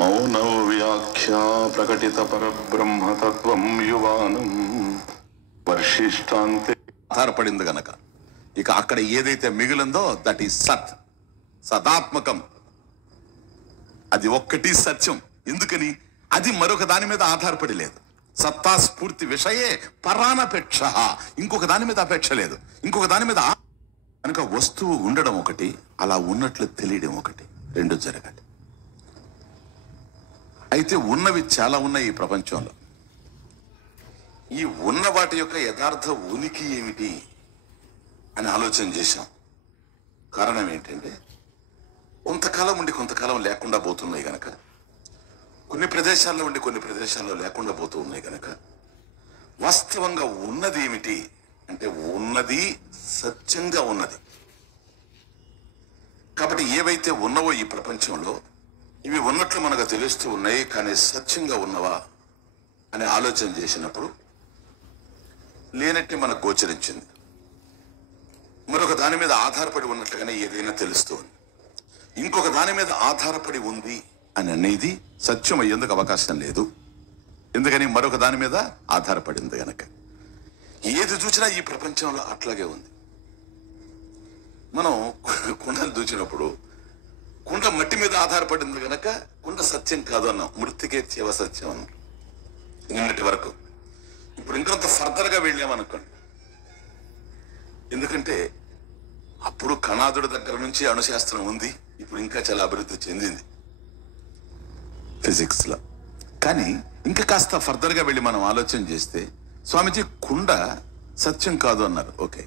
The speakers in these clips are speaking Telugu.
మౌన వ్యాఖ్యా ప్రకటిత పరబ్రహ్మతత్వం యువానం వర్షిష్టాంతే ఆధారపడింది గనక ఇక అక్కడ ఏదైతే మిగిలిందో దట్ ఈస్ సత్, సదాత్మకం. అది ఒక్కటి సత్యం. ఎందుకని? అది మరొక దాని మీద ఆధారపడి లేదు. సత్తా స్ఫూర్తి విషయే పరానపేక్ష, ఇంకొక దాని మీద అపేక్ష లేదు, ఇంకొక దాని మీద కనుక వస్తువు ఉండడం ఒకటి, అలా ఉన్నట్లు తెలియడం ఒకటి, రెండు జరగాలి. అయితే ఉన్నవి చాలా ఉన్నాయి ఈ ప్రపంచంలో. ఈ ఉన్న వాటి యొక్క యథార్థ ఉనికి ఏమిటి అని ఆలోచన చేశాం. కారణం ఏంటంటే కొంతకాలం ఉండి కొంతకాలం లేకుండా పోతున్నాయి గనక, కొన్ని ప్రదేశాల్లో ఉండి కొన్ని ప్రదేశాల్లో లేకుండా పోతూ ఉన్నాయి గనక, వాస్తవంగా ఉన్నది ఏమిటి అంటే ఉన్నది సత్యంగా ఉన్నది. కాబట్టి ఏవైతే ఉన్నవో ఈ ప్రపంచంలో ఇవి ఉన్నట్లు మనకు తెలుస్తూ ఉన్నాయి, కానీ సత్యంగా ఉన్నవా అని ఆలోచన చేసినప్పుడు లేనట్టు మనకు గోచరించింది. మరొక దాని మీద ఆధారపడి ఉన్నట్లుగానే ఏదైనా తెలుస్తూ ఉంది. ఇంకొక దాని మీద ఆధారపడి ఉంది అని అనేది సత్యం అయ్యేందుకు అవకాశం లేదు. ఎందుకని? మరొక దాని మీద ఆధారపడింది గనక. ఏది చూసినా ఈ ప్రపంచంలో అట్లాగే ఉంది. మనం కుండలు చూసినప్పుడు కుండ మట్టి మీద ఆధారపడింది గనక కుండ సత్యం కాదు అన్నాం. మృతికే చేవ సత్యం అన్నాం నిన్నటి వరకు. ఇప్పుడు ఇంకొంత ఫర్దర్గా వెళ్ళామనుకోండి. ఎందుకంటే అప్పుడు కణాదుడి దగ్గర నుంచి అణుశాస్త్రం ఉంది, ఇప్పుడు ఇంకా చాలా అభివృద్ధి చెందింది ఫిజిక్స్ లో. కానీ ఇంకా కాస్త ఫర్దర్గా వెళ్ళి మనం ఆలోచన చేస్తే స్వామీజీ కుండ సత్యం కాదు అన్నారు. ఓకే,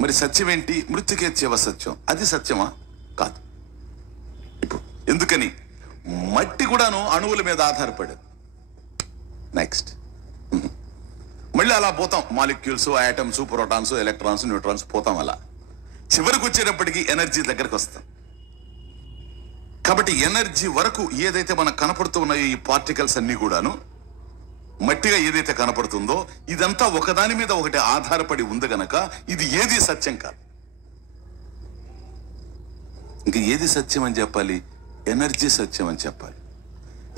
మరి సత్యం ఏంటి? మృతికే చేవ సత్యం. అది సత్యమా? కాదు. ఇప్పుడు ఎందుకని? మట్టి కూడాను అణువుల మీద ఆధారపడేది. నెక్స్ట్ మళ్ళీ అలా పోతాం. Molecules, atoms, protons, electrons, neutrons పోతాం. అలా చివరికి వచ్చేటప్పటికి ఎనర్జీ దగ్గరకు వస్తాం. కాబట్టి ఎనర్జీ వరకు ఏదైతే మనకు కనపడుతూ ఉన్నాయో ఈ పార్టికల్స్ అన్ని కూడాను మట్టిగా ఏదైతే కనపడుతుందో ఇదంతా ఒకదాని మీద ఒకటి ఆధారపడి ఉంది గనక ఇది ఏది సత్యం కాదు. ఇంక ఏది సత్యం అని చెప్పాలి? ఎనర్జీ సత్యం అని చెప్పాలి.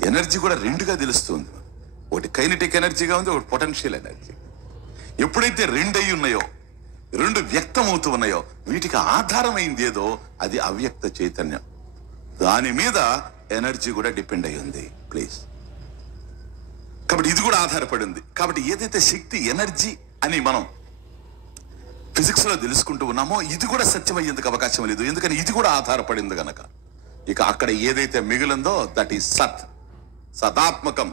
ఎనర్జీ కూడా రెండుగా తెలుస్తుంది. ఒకటి కైనెటిక్ ఎనర్జీగా ఉంది, ఒకటి పొటెన్షియల్ ఎనర్జీ. ఎప్పుడైతే రెండు అయి ఉన్నాయో, రెండు వ్యక్తం అవుతూ ఉన్నాయో, వీటికి ఆధారమైంది ఏదో అది అవ్యక్త చైతన్యం. దాని మీద ఎనర్జీ కూడా డిపెండ్ అయి ఉంది. ప్లీజ్. కాబట్టి ఇది కూడా ఆధారపడి ఉంది. కాబట్టి ఏదైతే శక్తి, ఎనర్జీ అని మనం ఫిజిక్స్ లో తెలుసుకుంటూ ఉన్నామో ఇది కూడా సత్యం అయ్యేందుకు అవకాశం లేదు. ఎందుకని? ఇది కూడా ఆధారపడింది గనక. ఇక అక్కడ ఏదైతే మిగిలిందో దట్ ఈస్ సత్, సదాత్మకం.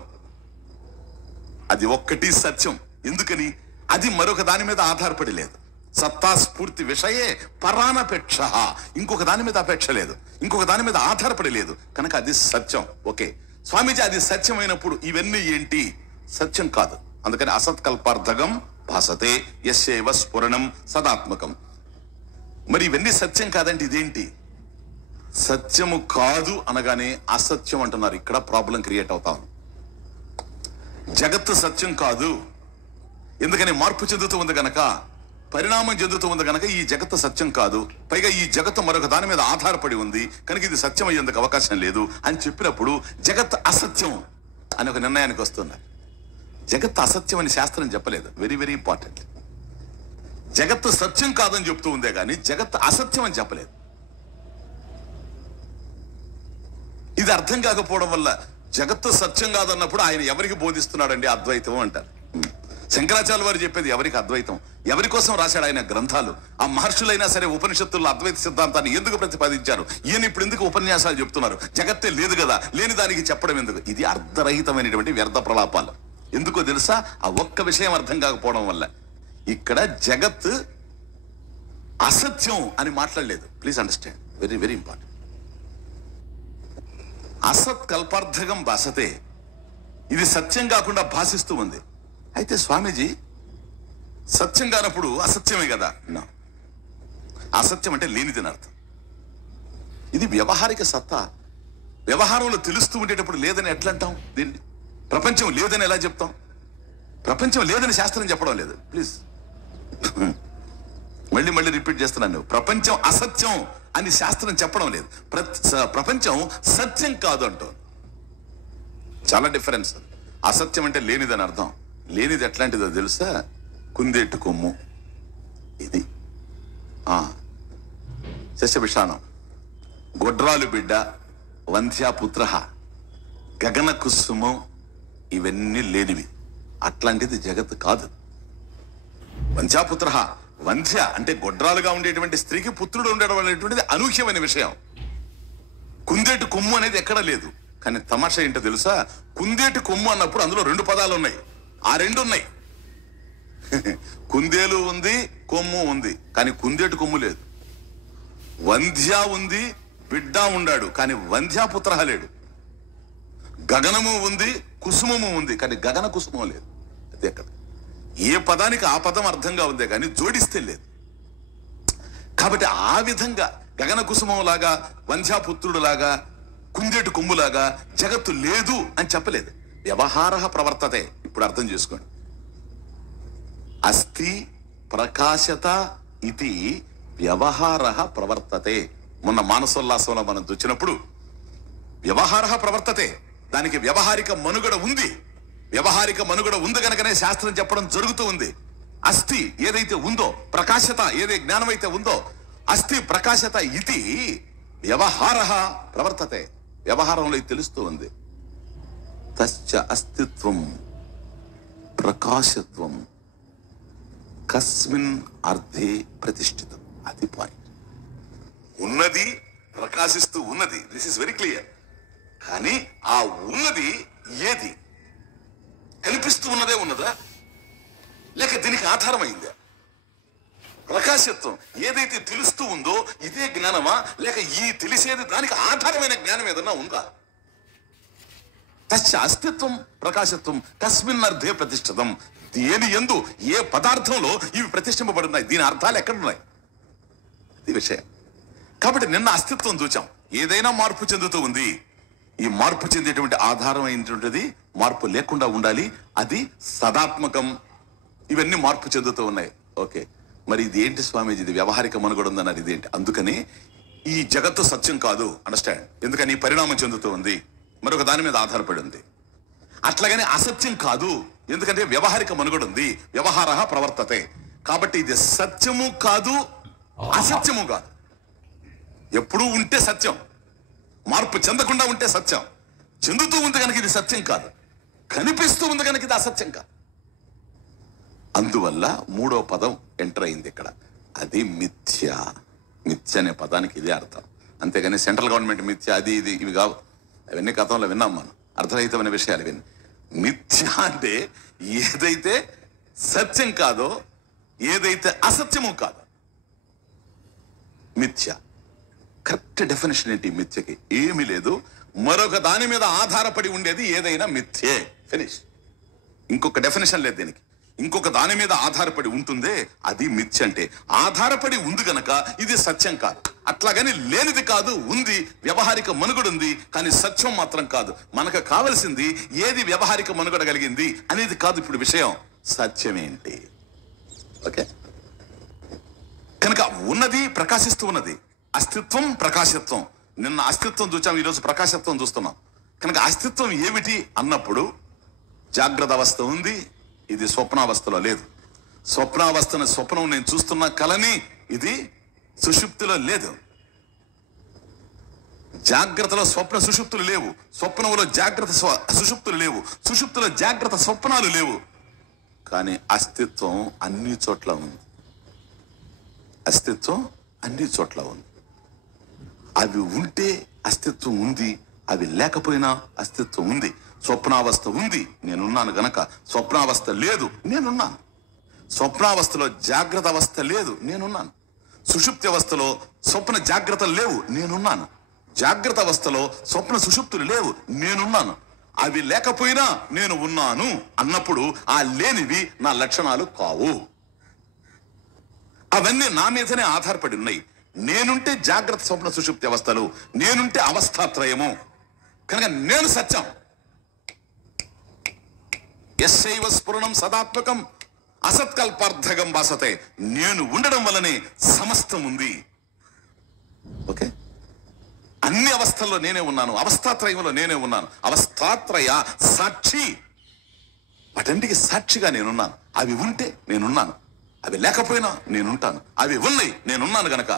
అది ఒక్కటి సత్యం. ఎందుకని? అది మరొక దాని మీద ఆధారపడి లేదు. సత్తా స్ఫూర్తి విషయే పరానపేక్ష, ఇంకొక దాని మీద అపేక్ష లేదు, ఇంకొక దాని మీద ఆధారపడి లేదు కనుక అది సత్యం. ఓకే స్వామీజీ, అది సత్యమైనప్పుడు ఇవన్నీ ఏంటి? సత్యం కాదు. అందుకని అసత్కల్పార్థకం భాసతే యస్యైవ స్ఫురణం సదాత్మకం. మరి ఇవన్నీ సత్యం కాదంటే ఇదేంటి? సత్యము కాదు అనగానే అసత్యం అంటున్నారు. ఇక్కడ ప్రాబ్లం క్రియేట్ అవుతాం. జగత్తు సత్యం కాదు. ఎందుకని? మార్పు చెందుతూ ఉంది గనక, పరిణామం చెందుతూ ఉంది కనుక ఈ జగత్తు సత్యం కాదు. పైగా ఈ జగత్తు మరొక దాని మీద ఆధారపడి ఉంది కనుక ఇది సత్యం అయ్యేందుకు అవకాశం లేదు అని చెప్పినప్పుడు జగత్ అసత్యం అని ఒక నిర్ణయానికి వస్తున్నారు. జగత్ అసత్యం అని శాస్త్రం చెప్పలేదు. Very very important. జగత్తు సత్యం కాదని చెప్తూ ఉందే కానీ జగత్ అసత్యం అని చెప్పలేదు. ఇది అర్థం కాకపోవడం వల్ల జగత్తు సత్యం కాదన్నప్పుడు ఆయన ఎవరికి బోధిస్తున్నాడండి? అద్వైతం అంటారు. శంకరాచార్య వారు చెప్పేది ఎవరికి? అద్వైతం. ఎవరి కోసం రాశాడు ఆయన గ్రంథాలు? ఆ మహర్షులైనా సరే ఉపనిషత్తుల్లో అద్వైత సిద్ధాంతాన్ని ఎందుకు ప్రతిపాదించారు? ఈయన ఇప్పుడు ఎందుకు ఉపన్యాసాలు చెప్తున్నారు? జగత్తే లేదు కదా, లేని దానికి చెప్పడం ఎందుకు? ఇది అర్ధరహితమైనటువంటి వ్యర్థ ప్రలాపాలు. ఎందుకో తెలుసా? ఆ ఒక్క విషయం అర్థం కాకపోవడం వల్ల. ఇక్కడ జగత్ అసత్యం అని మాట్లాడలేదు. Please understand, very very important. అసత్ కల్పార్థకం భాసతే, ఇది సత్యం కాకుండా భాషిస్తూ ఉంది. అయితే స్వామీజీ సత్యం కానప్పుడు అసత్యమే కదా? అసత్యం అంటే లేనిదని అర్థం. ఇది వ్యవహారిక సత్తా. వ్యవహారంలో తెలుస్తూ ఉండేటప్పుడు లేదని ఎట్లా అంటాం? దీన్ని ప్రపంచం లేదని ఎలా చెప్తాం? ప్రపంచం లేదని శాస్త్రం చెప్పడం లేదు. ప్లీజ్ మళ్ళీ మళ్ళీ రిపీట్ చేస్తున్నాను. ప్రపంచం అసత్యం అని శాస్త్రం చెప్పడం లేదు. ప్రపంచం సత్యం కాదు అంటూ చాలా డిఫరెన్స్. అసత్యం అంటే లేనిదని అర్థం. లేనిది ఎట్లాంటిదో తెలుసా? కుందేటు కొమ్ము. ఇది శశభిషాణం, గొడ్రాలు బిడ్డ, వంధ్యాపుత్ర, గగన కుసుమం, ఇవన్నీ లేనివి. అట్లాంటిది జగత్తు కాదు. వంధ్యాపుత్ర, వంధ్య అంటే గొడ్రాలుగా ఉండేటువంటి స్త్రీకి పుత్రుడు ఉండడం అనేటువంటిది అనూహ్యమైన విషయం. కుందేటు కొమ్ము అనేది ఎక్కడా లేదు. కానీ తమాషా ఏంటో తెలుసా? కుందేటు కొమ్ము అన్నప్పుడు అందులో 2 పదాలు ఉన్నాయి. ఆ 2 ఉన్నాయి. కుందేలు ఉంది, కొమ్ము ఉంది, కానీ కుందేటు కొమ్ము లేదు. వంధ్య ఉంది, బిడ్డ ఉండాడు, కానీ వంధ్యాపుత్ర లేడు. గగనము ఉంది, కుసుమము ఉంది, కానీ గగన కుసుమం లేదు. అది ఎక్కడ? ఏ పదానికి ఆ పదం అర్థంగా ఉందే కానీ జోడిస్తే లేదు. కాబట్టి ఆ విధంగా గగన కుసుమం లాగా, వంధ్యాపుత్రుడు లాగా, కుందేటు కొమ్ములాగా జగత్తు లేదు అని చెప్పలేదు. వ్యవహార ప్రవర్తతే. ఇప్పుడు అర్థం చేసుకోండి. అస్థి ప్రకాశత ఇది వ్యవహార ప్రవర్తతే. మొన్న మానసోల్లాసంలో మనం చూసినప్పుడు వ్యవహార ప్రవర్తతే, దానికి వ్యవహారిక మనుగడ ఉంది. వ్యవహారిక మనుగడ ఉంది కనుకనే శాస్త్రం చెప్పడం జరుగుతూ ఉంది. అస్థి ఏదైతే ఉందో, ప్రకాశత ఏదే జ్ఞానమైతే ఉందో, అస్థి ప్రకాశత ఇది వ్యవహార ప్రవర్తతే. వ్యవహారంలో తెలుస్తూ ఉంది. తస్య అస్తిత్వం ప్రకాశత్వం కస్మిన్ అర్థే ప్రతిష్ఠితం. అది పాయింట్. ఉన్నది ప్రకాశిస్తూ ఉన్నది. This is very clear. కానీ ఆ ఉన్నది ఏది? కనిపిస్తూ ఉన్నదే ఉన్నదా, లేక దీనికి ఆధారమైందా? ప్రకాశత్వం ఏదైతే తెలుస్తూ ఉందో ఇదే జ్ఞానమా, లేక ఈ తెలిసేది దానికి ఆధారమైన జ్ఞానం ఏదన్నా ఉందా? తస్య అస్తిత్వం ప్రకాశత్వం కస్మిన్ అర్థే ప్రతిష్ఠితం. దేని యందు, ఏ పదార్థంలో ఇవి ప్రతిష్ఠింపబడున్నాయి, దీని అర్థాలు ఎక్కడున్నాయి? ఇది విషయం. కాబట్టి నిన్న అస్తిత్వం చూచాం. ఏదైనా మార్పు చెందుతూ ఉంది. ఈ మార్పు చెందేటువంటి ఆధారం అయినటువంటిది మార్పు లేకుండా ఉండాలి. అది సదాత్మకం. ఇవన్నీ మార్పు చెందుతూ ఉన్నాయి. ఓకే, మరి ఇది ఏంటి స్వామీజీ? ఇది వ్యవహారిక మనుగడ ఉందన్నారు. ఇదేంటి? అందుకని ఈ జగత్తు సత్యం కాదు. అండర్స్టాండ్? ఎందుకని పరిణామం చెందుతూ ఉంది, మరొక దాని మీద ఆధారపడి ఉంది. అట్లాగనే అసత్యం కాదు, ఎందుకంటే వ్యవహారిక మనుగడ ఉంది. వ్యవహార ప్రవర్తతే. కాబట్టి ఇది సత్యము కాదు, అసత్యము కాదు. ఎప్పుడూ ఉంటే సత్యం, మార్పు చెందకుండా ఉంటే సత్యం. చెందుతూ ఉంది కనుక ఇది సత్యం కాదు, కనిపిస్తూ ఉంది కనుక ఇది అసత్యం కాదు. అందువల్ల 3వ పదం ఎంటర్ అయింది ఇక్కడ. అది మిథ్య. మిథ్య అనే పదానికి ఇదే అర్థం. అంతేగాని సెంట్రల్ గవర్నమెంట్ మిథ్య, అది ఇది ఇవి కావు. అవన్నీ గతంలో విన్నాం మనం. అర్థరహితమైన విషయాలు ఇవన్నీ. మిథ్య అంటే ఏదైతే సత్యం కాదో, ఏదైతే అసత్యము కాదో మిథ్య. కరెక్ట్ డెఫినేషన్ ఏంటి మిథ్యకి? ఏమీ లేదు. మరొక దాని మీద ఆధారపడి ఉండేది ఏదైనా మిథ్యే. ఫినిష్. ఇంకొక డెఫినేషన్ లేదు దీనికి. ఇంకొక దాని మీద ఆధారపడి ఉంటుందే అది మిథ్య. అంటే ఆధారపడి ఉంది గనక ఇది సత్యం కాదు. అట్లాగని లేనిది కాదు, ఉంది. వ్యవహారిక మనుగడ ఉంది, కానీ సత్యం మాత్రం కాదు. మనకు కావలసింది ఏది వ్యవహారిక మనుగడ కలిగింది అనేది కాదు ఇప్పుడు విషయం. సత్యం ఏంటి? ఓకే, కనుక ఉన్నది ప్రకాశిస్తూ ఉన్నది. అస్తిత్వం ప్రకాశత్వం. నిన్న అస్తిత్వం చూచాం, ఈరోజు ప్రకాశత్వం చూస్తున్నాం. కనుక అస్తిత్వం ఏమిటి అన్నప్పుడు జాగ్రత్త అవస్థ ఉంది, ఇది స్వప్నావస్థలో లేదు. స్వప్నావస్థను స్వప్నం నేను చూస్తున్న కలని ఇది సుషుప్తిలో లేదు. జాగ్రత్తలో స్వప్న సుషుప్తులు లేవు, స్వప్నంలో జాగ్రత్త సుషుప్తులు లేవు, సుషుప్తిలో జాగ్రత్త స్వప్నాలు లేవు. కానీ అస్తిత్వం అన్ని చోట్ల ఉంది. అస్తిత్వం అన్ని చోట్ల ఉంది. అవి ఉంటే అస్తిత్వం ఉంది, అవి లేకపోయినా అస్తిత్వం ఉంది. స్వప్నావస్థ ఉంది, నేనున్నాను గనక. స్వప్నావస్థ లేదు, నేనున్నాను. స్వప్నావస్థలో జాగ్రత్త అవస్థ లేదు, నేనున్నాను. సుషుప్తి అవస్థలో స్వప్న జాగ్రత్తలు లేవు, నేనున్నాను. జాగ్రత్త అవస్థలో స్వప్న సుషుప్తులు లేవు, నేనున్నాను. అవి లేకపోయినా నేను ఉన్నాను అన్నప్పుడు ఆ లేనివి నా లక్షణాలు కావు. అవన్నీ నా మీదనే ఆధారపడి ఉన్నాయి. నేనుంటే జాగ్రత్త స్వప్న సుషుప్తి అవస్థలు, నేనుంటే అవస్థాత్రయము. కనుక నేను సత్యం. యస్యైవ స్ఫురణం సదాత్మకం అసత్కల్పార్థకం భాసతే. నేను ఉండడం వల్లనే సమస్తం ఉంది. ఓకే, అన్ని అవస్థల్లో నేనే ఉన్నాను, అవస్థాత్రయంలో నేనే ఉన్నాను. అవస్థాత్రయ సాక్షి, వాటంటికి సాక్షిగా నేనున్నాను. అవి ఉంటే నేనున్నాను, అవి లేకపోయినా నేనుంటాను. అవి ఉన్నాయి, నేనున్నాను గనక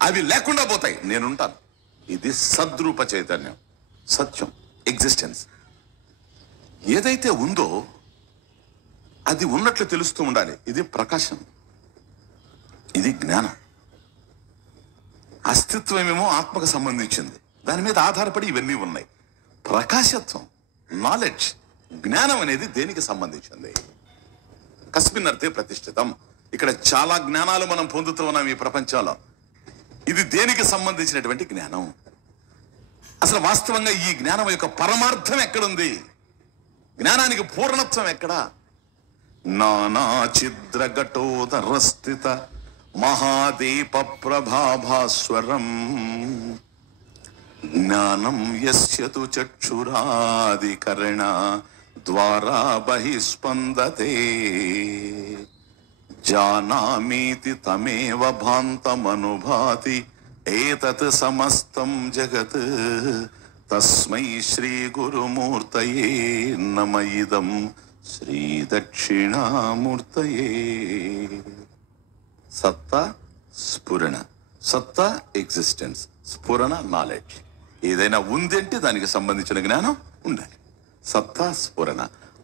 అవి లేకుండా పోతాయి, నేనుంటాను. ఇది సద్రూప చైతన్యం, సత్యం, ఎగ్జిస్టెన్స్. ఏదైతే ఉందో అది ఉన్నట్లు తెలుస్తూ ఉండాలి. ఇది ప్రకాశం, ఇది జ్ఞానం. అస్తిత్వమేమో ఆత్మకు సంబంధించింది, దాని మీద ఆధారపడి ఇవన్నీ ఉన్నాయి. ప్రకాశత్వం, నాలెడ్జ్, జ్ఞానం అనేది దేనికి సంబంధించింది? కస్మిన్ అర్థే ప్రతిష్ఠితం. ఇక్కడ చాలా జ్ఞానాలు మనం పొందుతూ ఉన్నాం ఈ ప్రపంచంలో. ఇది దేనికి సంబంధించినటువంటి జ్ఞానం? అసలు వాస్తవంగా ఈ జ్ఞానం యొక్క పరమార్థం ఎక్కడుంది? జ్ఞానానికి పూర్ణత్వం ఎక్కడా? నానా ఛిద్ర ఘటోదరస్థిత మహాదీప ప్రభాభాస్వరం జ్ఞానం యస్య తు చక్షురాదికరణ ద్వారా బహిస్పందతే జానామీతి తమేవ భాంతమనుభాతి ఏతత్ సమస్తం జగత్ తస్మై శ్రీ గురుమూర్తయే నమ ఇదం శ్రీ దక్షిణామూర్తయే. సత్తా స్ఫురణ, సత్తా ఎగ్జిస్టెన్స్, స్ఫురణ నాలెడ్జ్. ఏదైనా ఉంది అంటే దానికి సంబంధించిన జ్ఞానం ఉండాలి. సత్తా స్ఫురణ,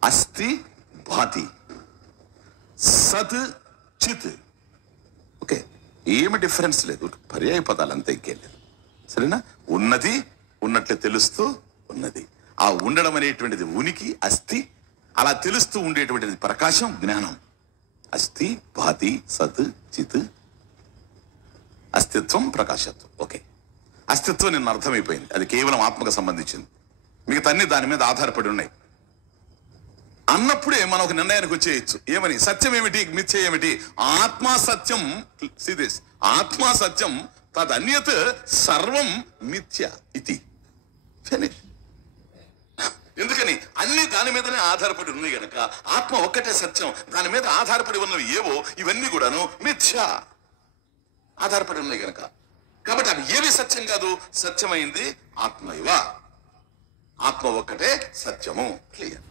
అస్థి భాతి, సత్ చిత్. ఓకే, ఏమి డిఫరెన్స్ లేదు, పర్యాయ పదాలు అంతే, ఇంకేలేదు. సరేనా? ఉన్నది ఉన్నట్లు తెలుస్తూ ఉన్నది. ఆ ఉండడం అనేటువంటిది ఉనికి, అస్థి. అలా తెలుస్తూ ఉండేటువంటిది ప్రకాశం, జ్ఞానం. అస్థి భాతి సత్ చిత్, అస్తిత్వం ప్రకాశత్వం. ఓకే, అస్తిత్వం నిన్న అర్థమైపోయింది, అది కేవలం ఆత్మకు సంబంధించింది. మిగతా అన్ని దాని మీద ఆధారపడి ఉన్నాయి అన్నప్పుడే మనం ఒక నిర్ణయానికి వచ్చేయచ్చు. ఏమని? సత్యం ఏమిటి, మిథ్య ఏమిటి? ఆత్మా సత్యం, సిదిస్ ఆత్మా సత్యం, తదన్యత్ సర్వం మిథ్య ఇది. ఫినిష్. ఎందుకని? అన్ని దాని మీదనే ఆధారపడి ఉన్నాయి గనక ఆత్మ ఒక్కటే సత్యం. దాని మీద ఆధారపడి ఉన్నవి ఏవో ఇవన్నీ కూడాను మిథ్య, ఆధారపడి ఉన్నాయి గనక. కాబట్టి అవి ఏవి సత్యం కాదు, సత్యమైంది ఆత్మైవ. ఆత్మ ఒక్కటే సత్యము. క్లియర్.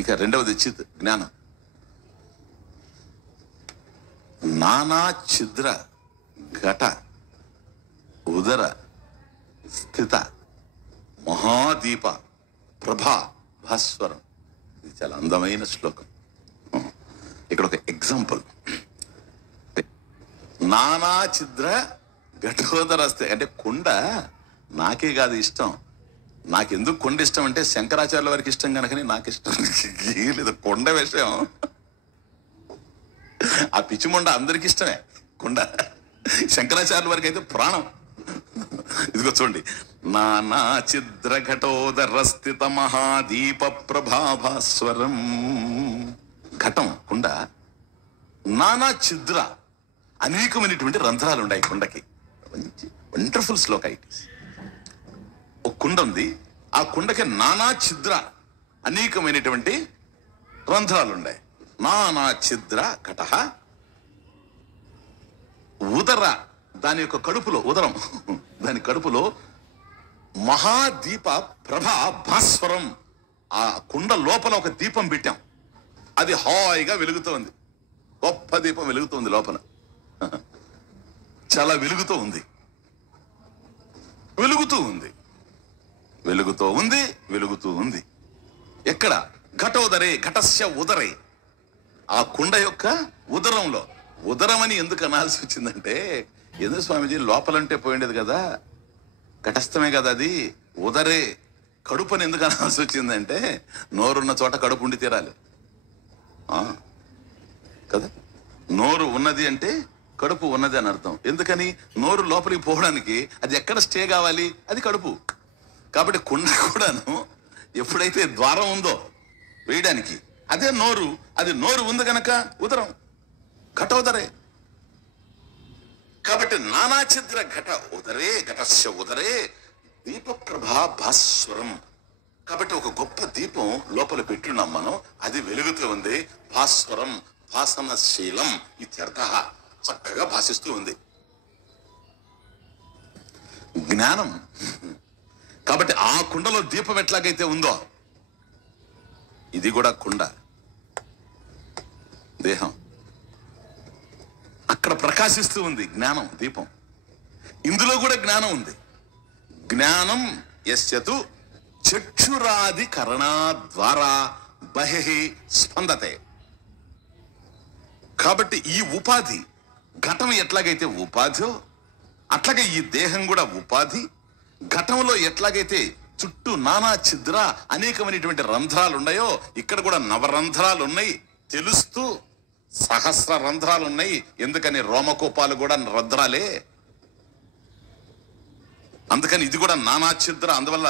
ఇక రెండవది చిత్, జ్ఞానం. నానా ఛిద్ర ఘట ఉదర స్థిత మహాదీప ప్రభా భాస్వరం. ఇది చాలా అందమైన శ్లోకం. ఇక్కడ ఒక ఎగ్జాంపుల్. నానా ఛిద్ర ఘటోదర స్థితి అంటే కుండ నాకే కాదు ఇష్టం. నాకెందుకు కొండ ఇష్టం అంటే శంకరాచార్యుల వారికి ఇష్టం కనుకని నాకు ఇష్టం లేదు కొండ విషయం. ఆ పిచ్చిమండ అందరికి ఇష్టమే కొండ. శంకరాచార్యుల వారికి అయితే ప్రాణం. ఇదిగో చూడండి, నానా ఛిద్ర ఘటోదర స్థిత మహాదీప ప్రభాభాస్వరం. ఘటం కుండ, నానా ఛిద్ర అనేకమైనటువంటి రంధ్రాలు ఉన్నాయి కుండకి. Wonderful shloka it is. ఒక కుండ ఉంది, ఆ కుండకి నానా ఛిద్ర అనేకమైనటువంటి రంధ్రాలు ఉన్నాయి. నానా ఛిద్ర ఘట ఉదర, దాని యొక్క కడుపులో, ఉదరం దాని కడుపులో మహాదీప ప్రభా భాస్వరం. ఆ కుండ లోపల ఒక దీపం పెట్టాం, అది హాయిగా వెలుగుతోంది. గొప్ప దీపం వెలుగుతోంది లోపల, చాలా వెలుగుతూ ఉంది, వెలుగుతూ ఉంది, వెలుగుతూ ఉంది, వెలుగుతూ ఉంది. ఎక్కడ? ఘటోదరే, ఘటస్య ఉదరే. ఆ కుండ యొక్క ఉదరంలో. ఉదరం అని ఎందుకు అనాల్సి వచ్చిందంటే, ఎందుకు స్వామిజీ లోపలంటే పోయిండేది కదా, ఘటస్థమే కదా అది. ఉదరే, కడుపుని ఎందుకు అనాల్సి వచ్చిందంటే, నోరున్న చోట కడుపు ఉండి తీరాలి కదా. నోరు ఉన్నది అంటే కడుపు ఉన్నది అని అర్థం. ఎందుకని? నోరు లోపలికి పోవడానికి అది ఎక్కడ స్టే కావాలి, అది కడుపు. కాబట్టి కుండ కూడాను ఎప్పుడైతే ద్వారం ఉందో వేయడానికి, అదే నోరు. అది నోరు ఉంది కనుక ఉదరం, ఘటోదరే. కాబట్టి నానా ఛిద్ర ఘట ఉదరే, ఘటస్య ఉదరే దీప ప్రభా భాస్వరం. కాబట్టి ఒక గొప్ప దీపం లోపల పెట్టున్నాం మనం, అది వెలుగుతూ ఉంది. భాస్వరం, భాసనశీలం ఇత్యర్థ, చక్కగా భాషిస్తూ ఉంది. జ్ఞానం. కాబట్టి ఆ కుండలో దీపం ఎట్లాగైతే ఉందో ఇది కూడా కుండ, దేహం. అక్కడ ప్రకాశిస్తూ ఉంది జ్ఞానం, దీపం. ఇందులో కూడా జ్ఞానం ఉంది. జ్ఞానం యస్యతు చక్షురాదికరణ ద్వారా బహిః స్పందతే. కాబట్టి ఈ ఉపాధి, ఘటం ఎట్లాగైతే ఉపాధో అట్లాగే ఈ దేహం కూడా ఉపాధి. ఘటంలో ఎట్లాగైతే చుట్టూ నానా ఛిద్ర అనేకమైనటువంటి రంధ్రాలు ఉన్నాయో ఇక్కడ కూడా నవరంధ్రాలు ఉన్నాయి తెలుస్తూ, సహస్ర రంధ్రాలు ఉన్నాయి. ఎందుకని రోమకోపాలు కూడా రంధ్రాలే, అందుకని ఇది కూడా నానా ఛిద్ర. అందువల్ల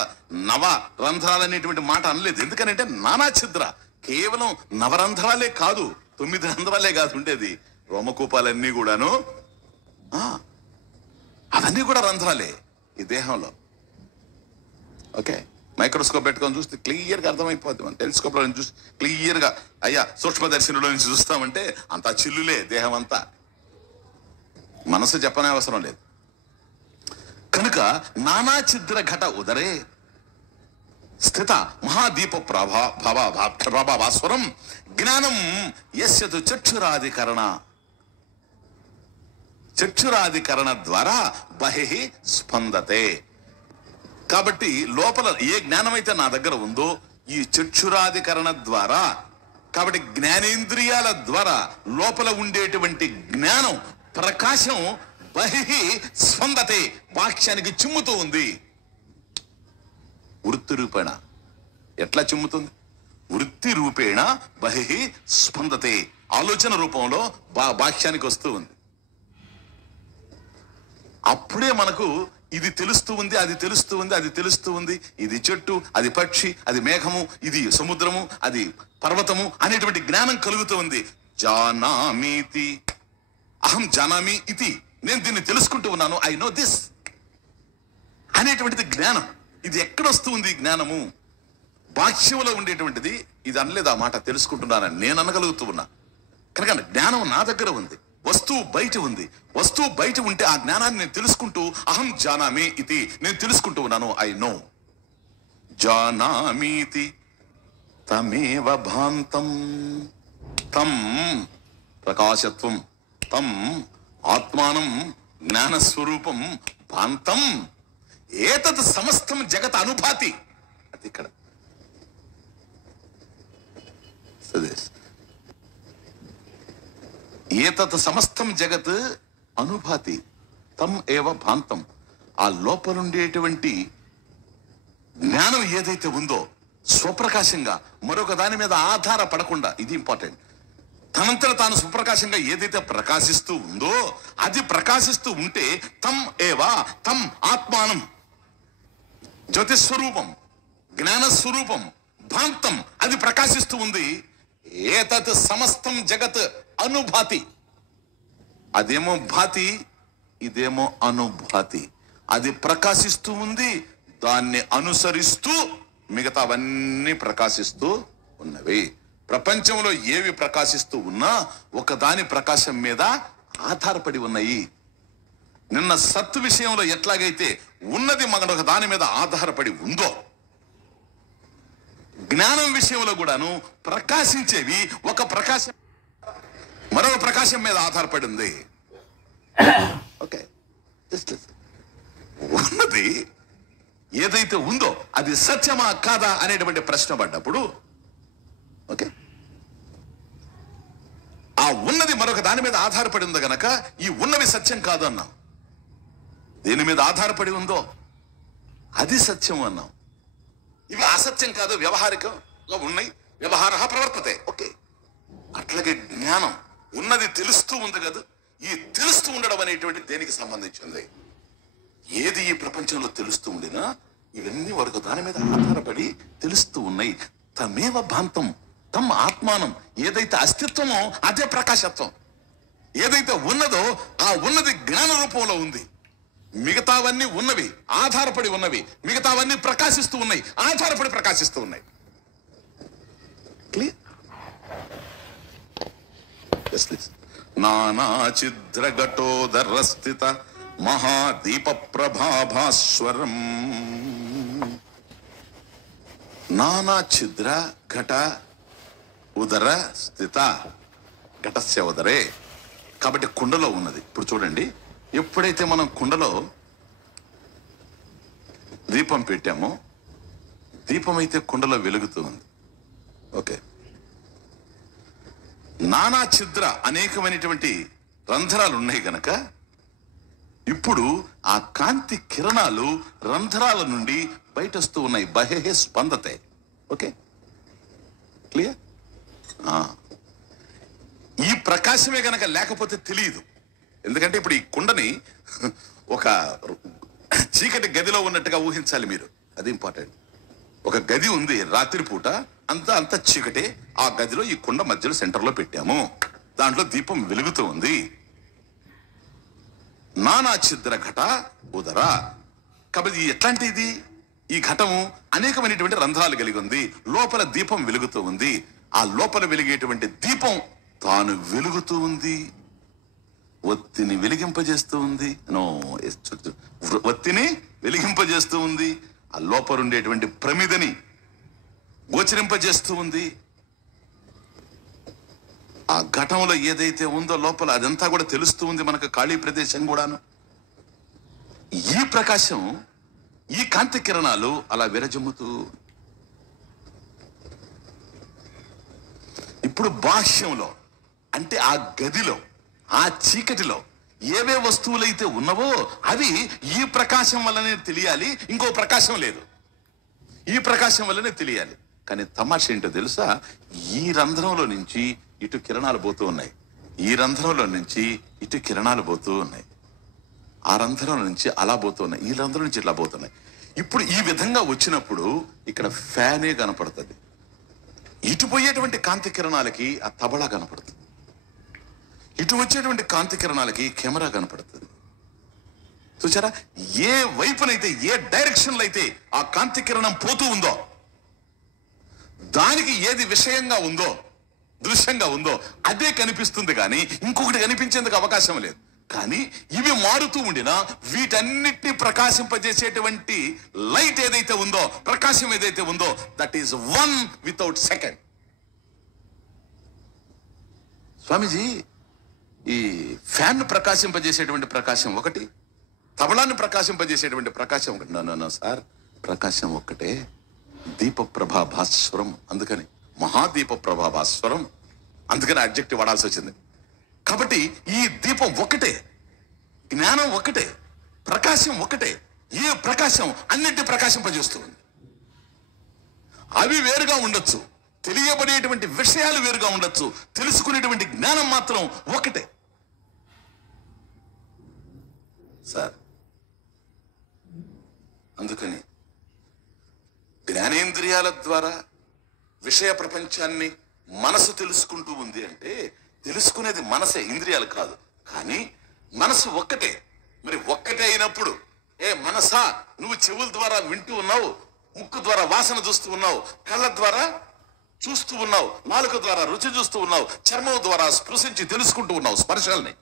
నవ రంధ్రాలు అనేటువంటి మాట అనలేదు. ఎందుకనంటే నానా ఛిద్ర, కేవలం నవరంధ్రాలే కాదు, 9 రంధ్రాలే కాదు ఉండేది. రోమకూపాలన్నీ కూడాను అవన్నీ కూడా రంధ్రాలే ఈ దేహంలో. ఓకే, మైక్రోస్కోప్ పెట్టుకొని చూస్తే క్లియర్గా అర్థమైపోద్ది. మనం టెలిస్కోప్ లో చూసి క్లియర్గా, అయ్యా సూక్ష్మదర్శినిలో నుంచి చూస్తామంటే అంతా చిల్లులే దేహం అంతా. మనసు చెప్పనే అవసరం లేదు. కనుక నానా ఛిద్ర ఘట ఉదరే స్థిత మహాదీప ప్రభాభాస్వరం జ్ఞానం యస్యతు చక్షురాధికరణ ద్వారా బహిః స్పందతే. కాబట్టి లోపల ఏ జ్ఞానం అయితే నా దగ్గర ఉందో ఈ చక్షురాధికరణ ద్వారా, కాబట్టి జ్ఞానేంద్రియాల ద్వారా లోపల ఉండేటువంటి జ్ఞానం, ప్రకాశం బహిః స్పందతే, బాహ్యానికి చిమ్ముతూ ఉంది. వృత్తి రూపేణ ఎట్లా చిమ్ముతుంది? వృత్తి రూపేణ బహిః స్పందతే, ఆలోచన రూపంలో బాహ్యానికి వస్తూ ఉంది. అప్పుడే మనకు ఇది తెలుస్తూ ఉంది, అది తెలుస్తూ ఉంది, అది తెలుస్తూ ఉంది. ఇది చెట్టు, అది పక్షి, అది మేఘము, ఇది సముద్రము, అది పర్వతము అనేటువంటి జ్ఞానం కలుగుతూ ఉంది. జానామీతి, అహం జానామి ఇది, నేను దీన్ని తెలుసుకుంటూ ఉన్నాను, ఐ నో దిస్ అనేటువంటిది జ్ఞానం. ఇది ఎక్కడొస్తూ ఉంది జ్ఞానము? బాహ్యంలో ఉండేటువంటిది. ఇది అనలేదు ఆ మాట, తెలుసుకుంటున్నానని నేను అనగలుగుతూ ఉన్నా. కనుక జ్ఞానం నా దగ్గర ఉంది, వస్తువు బయట ఉంది. వస్తువు బయట ఉంటే ఆ జ్ఞానాన్ని నేను తెలుసుకుంటూ, అహం జానామి ఇది, నేను తెలుసుకుంటూ ఉన్నాను, ఐ నో. జానామీతి తమేవ భాంతం, తం ప్రకాశత్వం, తం ఆత్మానం జ్ఞానస్వరూపం భాంతం ఏతత్ సమస్తం జగత్ అనుభాతి. అది ఇక్కడ ఏతత్ సమస్తం జగత్ అనుభాతి తం ఏవ భాంతం. ఆ లోపలుండేటువంటి జ్ఞానం ఏదైతే ఉందో స్వప్రకాశంగా, మరొక దాని మీద ఆధారపడకుండా, ఇది ఇంపార్టెంట్. తనంతట తాను స్వప్రకాశంగా ఏదైతే ప్రకాశిస్తూ ఉందో, అది ప్రకాశిస్తూ ఉంటే తం ఏవా, తం ఆత్మానం, జ్యోతిస్వరూపం, జ్ఞానస్వరూపం, భాంతం, అది ప్రకాశిస్తూ ఉంది. ఏతత్ సమస్తం జగత్ అనుభాతి. అదేమో భాతి, ఇదేమో అనుభాతి. అది ప్రకాశిస్తూ ఉంది, దాన్ని అనుసరిస్తూ మిగతావన్నీ ప్రకాశిస్తూ ఉన్నవి. ప్రపంచంలో ఏవి ప్రకాశిస్తూ ఉన్నా ఒకదాని ప్రకాశం మీద ఆధారపడి ఉన్నాయి. నిన్న సత్తు విషయంలో ఎట్లాగైతే ఉన్నది మరొక దాని మీద ఆధారపడి ఉందో, జ్ఞానం విషయంలో కూడాను ప్రకాశించేవి ఒక ప్రకాశం మరొక ప్రకాశం మీద ఆధారపడి ఉంది. ఓకే, ఉన్నది ఏదైతే ఉందో అది సత్యమా కాదా అనేటువంటి ప్రశ్న పడ్డప్పుడు, ఓకే, ఆ ఉన్నది మరొక దాని మీద ఆధారపడి ఉంది గనక ఈ ఉన్నవి సత్యం కాదు అన్నాం. దేని మీద ఆధారపడి ఉందో అది సత్యం అన్నాం. ఇవి అసత్యం కాదు, వ్యవహారికంగా ఉన్నాయి. వ్యవహార ప్రవర్తతే. ఓకే, అట్లాగే జ్ఞానం ఉన్నది తెలుస్తూ ఉంది కదా. ఈ తెలుస్తూ ఉండడం అనేటువంటి దేనికి సంబంధించింది? ఏది ఈ ప్రపంచంలో తెలుస్తూ ఉండినా ఇవన్నీ వరకు దాని మీద ఆధారపడి తెలుస్తూ ఉన్నాయి. తమేవ భాంతం, తమ ఆత్మానం, ఏదైతే అస్తిత్వమో అదే ప్రకాశత్వం. ఏదైతే ఉన్నదో ఆ ఉన్నది జ్ఞాన రూపంలో ఉంది. మిగతావన్నీ ఉన్నవి, ఆధారపడి ఉన్నవి. మిగతావన్నీ ప్రకాశిస్తూ ఉన్నాయి, ఆధారపడి ప్రకాశిస్తూ ఉన్నాయి. క్లియర్? నానా ఛిద్ర ఘటోదర స్థిత మహాదీప ప్రభాభాస్వరం నానా ఛిద్ర ఘట ఉదర స్థిత ఘటస్య ఉదరే. కాబట్టి కుండలో ఉన్నది. ఇప్పుడు చూడండి, ఎప్పుడైతే మనం కుండలో దీపం పెట్టామో, దీపం అయితే కుండలో వెలుగుతూ ఉంది. ఓకే, నానా ఛిద్ర అనేకమైనటువంటి రంధ్రాలు ఉన్నాయి గనక ఇప్పుడు ఆ కాంతి కిరణాలు రంధ్రాల నుండి బయట వస్తూ ఉన్నాయి. బహే స్పందతే. Okay, clear? ఈ ప్రకాశమే గనక లేకపోతే తెలియదు. ఎందుకంటే ఇప్పుడు ఈ కుండని ఒక చీకటి గదిలో ఉన్నట్టుగా ఊహించాలి మీరు. అది ఇంపార్టెంట్. ఒక గది ఉంది, రాత్రిపూట అంతా చీకటే. ఆ గదిలో ఈ కుండ మధ్యలో సెంటర్లో పెట్టాము, దాంట్లో దీపం వెలుగుతూ ఉంది. నానా ఛిద్ర ఘట ఉదర. కాబట్టి ఎట్లాంటిది ఈ ఘటము? అనేకమైనటువంటి రంధ్రాలు కలిగి ఉంది, లోపల దీపం వెలుగుతూ ఉంది. ఆ లోపల వెలిగేటువంటి దీపం తాను వెలుగుతూ ఉంది, ఒత్తిని వెలిగింపజేస్తూ ఉంది. ఒత్తిని వెలిగింపజేస్తూ ఉంది. ఆ లోపల ఉండేటువంటి ప్రమిదని గోచరింపజేస్తూ ఉంది. ఆ ఘటంలో ఏదైతే ఉందో లోపల అదంతా కూడా తెలుస్తూ ఉంది మనకు, ఖాళీ ప్రదేశం కూడాను. ఈ ప్రకాశం, ఈ కాంతి కిరణాలు అలా విరజమ్ముతూ. ఇప్పుడు బాహ్యంలో అంటే ఆ గదిలో, ఆ చీకటిలో ఏవే వస్తువులైతే ఉన్నవో అవి ఈ ప్రకాశం వల్లనే తెలియాలి, ఇంకో ప్రకాశం లేదు. ఈ ప్రకాశం వల్లనే తెలియాలి. కానీ తమాష ఏంటో తెలుసా? ఈ రంధ్రంలో నుంచి ఇటు కిరణాలు పోతూ ఉన్నాయి, ఈ రంధ్రంలో నుంచి ఇటు కిరణాలు పోతూ ఉన్నాయి, ఆ రంధ్రం నుంచి అలా పోతూ ఉన్నాయి, ఈ రంధ్రం నుంచి ఇట్లా పోతున్నాయి. ఇప్పుడు ఈ విధంగా వచ్చినప్పుడు ఇక్కడ ఫ్యానే కనపడుతుంది. ఇటు పోయేటువంటి కాంతి కిరణాలకి ఆ తబలా కనపడుతుంది, ఇటు వచ్చేటువంటి కాంతి కిరణాలకి కెమెరా కనపడుతుంది. చూసారా? ఏ వైపునైతే, ఏ డైరెక్షన్లో అయితే ఆ కాంతి కిరణం పోతూ ఉందో దానికి ఏది విషయంగా ఉందో, దృశ్యంగా ఉందో అదే కనిపిస్తుంది, కానీ ఇంకొకటి కనిపించేందుకు అవకాశం లేదు. కానీ ఇవి మారుతూ ఉండినా వీటన్నిటిని ప్రకాశింపజేసేటువంటి లైట్ ఏదైతే ఉందో, ప్రకాశం ఏదైతే ఉందో, that is one without second. Swamiji, ఈ ఫ్యాన్ ప్రకాశింపజేసేటువంటి ప్రకాశం ఒకటి, తబలాన్ని ప్రకాశింపజేసేటువంటి ప్రకాశం ఒకటి. నో సార్, ప్రకాశం ఒక్కటే. దీప ప్రభాభాస్వరం. అందుకని మహాదీప ప్రభాభాస్వరం, అందుకని అడ్జెక్టివ్ వాడాల్సి వచ్చింది. కాబట్టి ఈ దీపం ఒకటే, జ్ఞానం ఒకటే, ప్రకాశం ఒకటే. ఈ ప్రకాశం అన్నింటి ప్రకాశింపజేస్తుంది. అవి వేరుగా ఉండొచ్చు, తెలియబడేటువంటి విషయాలు వేరుగా ఉండొచ్చు, తెలుసుకునేటువంటి జ్ఞానం మాత్రం ఒకటే. సార్, అందుకని జ్ఞానేంద్రియాల ద్వారా విషయ ప్రపంచాన్ని మనసు తెలుసుకుంటూ ఉంది అంటే తెలుసుకునేది మనసే, ఇంద్రియాలు కాదు. కానీ మనసు ఒక్కటే. మరి ఒక్కటే అయినప్పుడు, మనసా, నువ్వు చెవుల ద్వారా వింటూ ఉన్నావు, ముక్కు ద్వారా వాసన చూస్తూ ఉన్నావు, కళ్ళ ద్వారా చూస్తూ ఉన్నావు, నాలుక ద్వారా రుచి చూస్తూ ఉన్నావు, చర్మం ద్వారా స్పృశించి తెలుసుకుంటూ ఉన్నావు స్పర్శల్ని.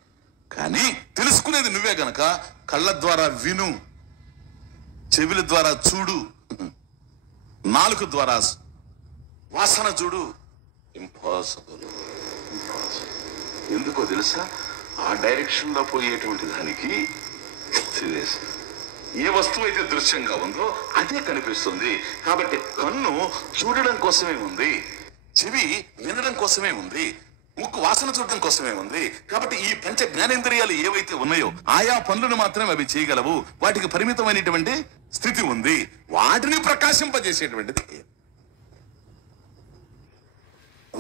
కానీ తెలుసుకునేది నువ్వే గనక కళ్ళ ద్వారా విను, చెవుల ద్వారా చూడు, నాలుక ద్వారా వాసన చూడు. ఇంపాసిబుల్. ఎందుకో తెలుసా? ఆ డైరెక్షన్ లో పోయేటువంటి దానికి ఏ వస్తువు అయితే దృశ్యంగా ఉందో అదే కనిపిస్తుంది. కాబట్టి కన్ను చూడడం కోసమే ఉంది, చెవి వినడం కోసమే ఉంది, ముక్కు వాసన చూడడం కోసమే ఉంది. కాబట్టి ఈ పంచ జ్ఞానేంద్రియాలు ఏవైతే ఉన్నాయో ఆయా పనులను మాత్రమే అవి చేయగలవు. వాటికి పరిమితమైనటువంటి స్థితి ఉంది. వాటిని ప్రకాశింపజేసేటువంటిది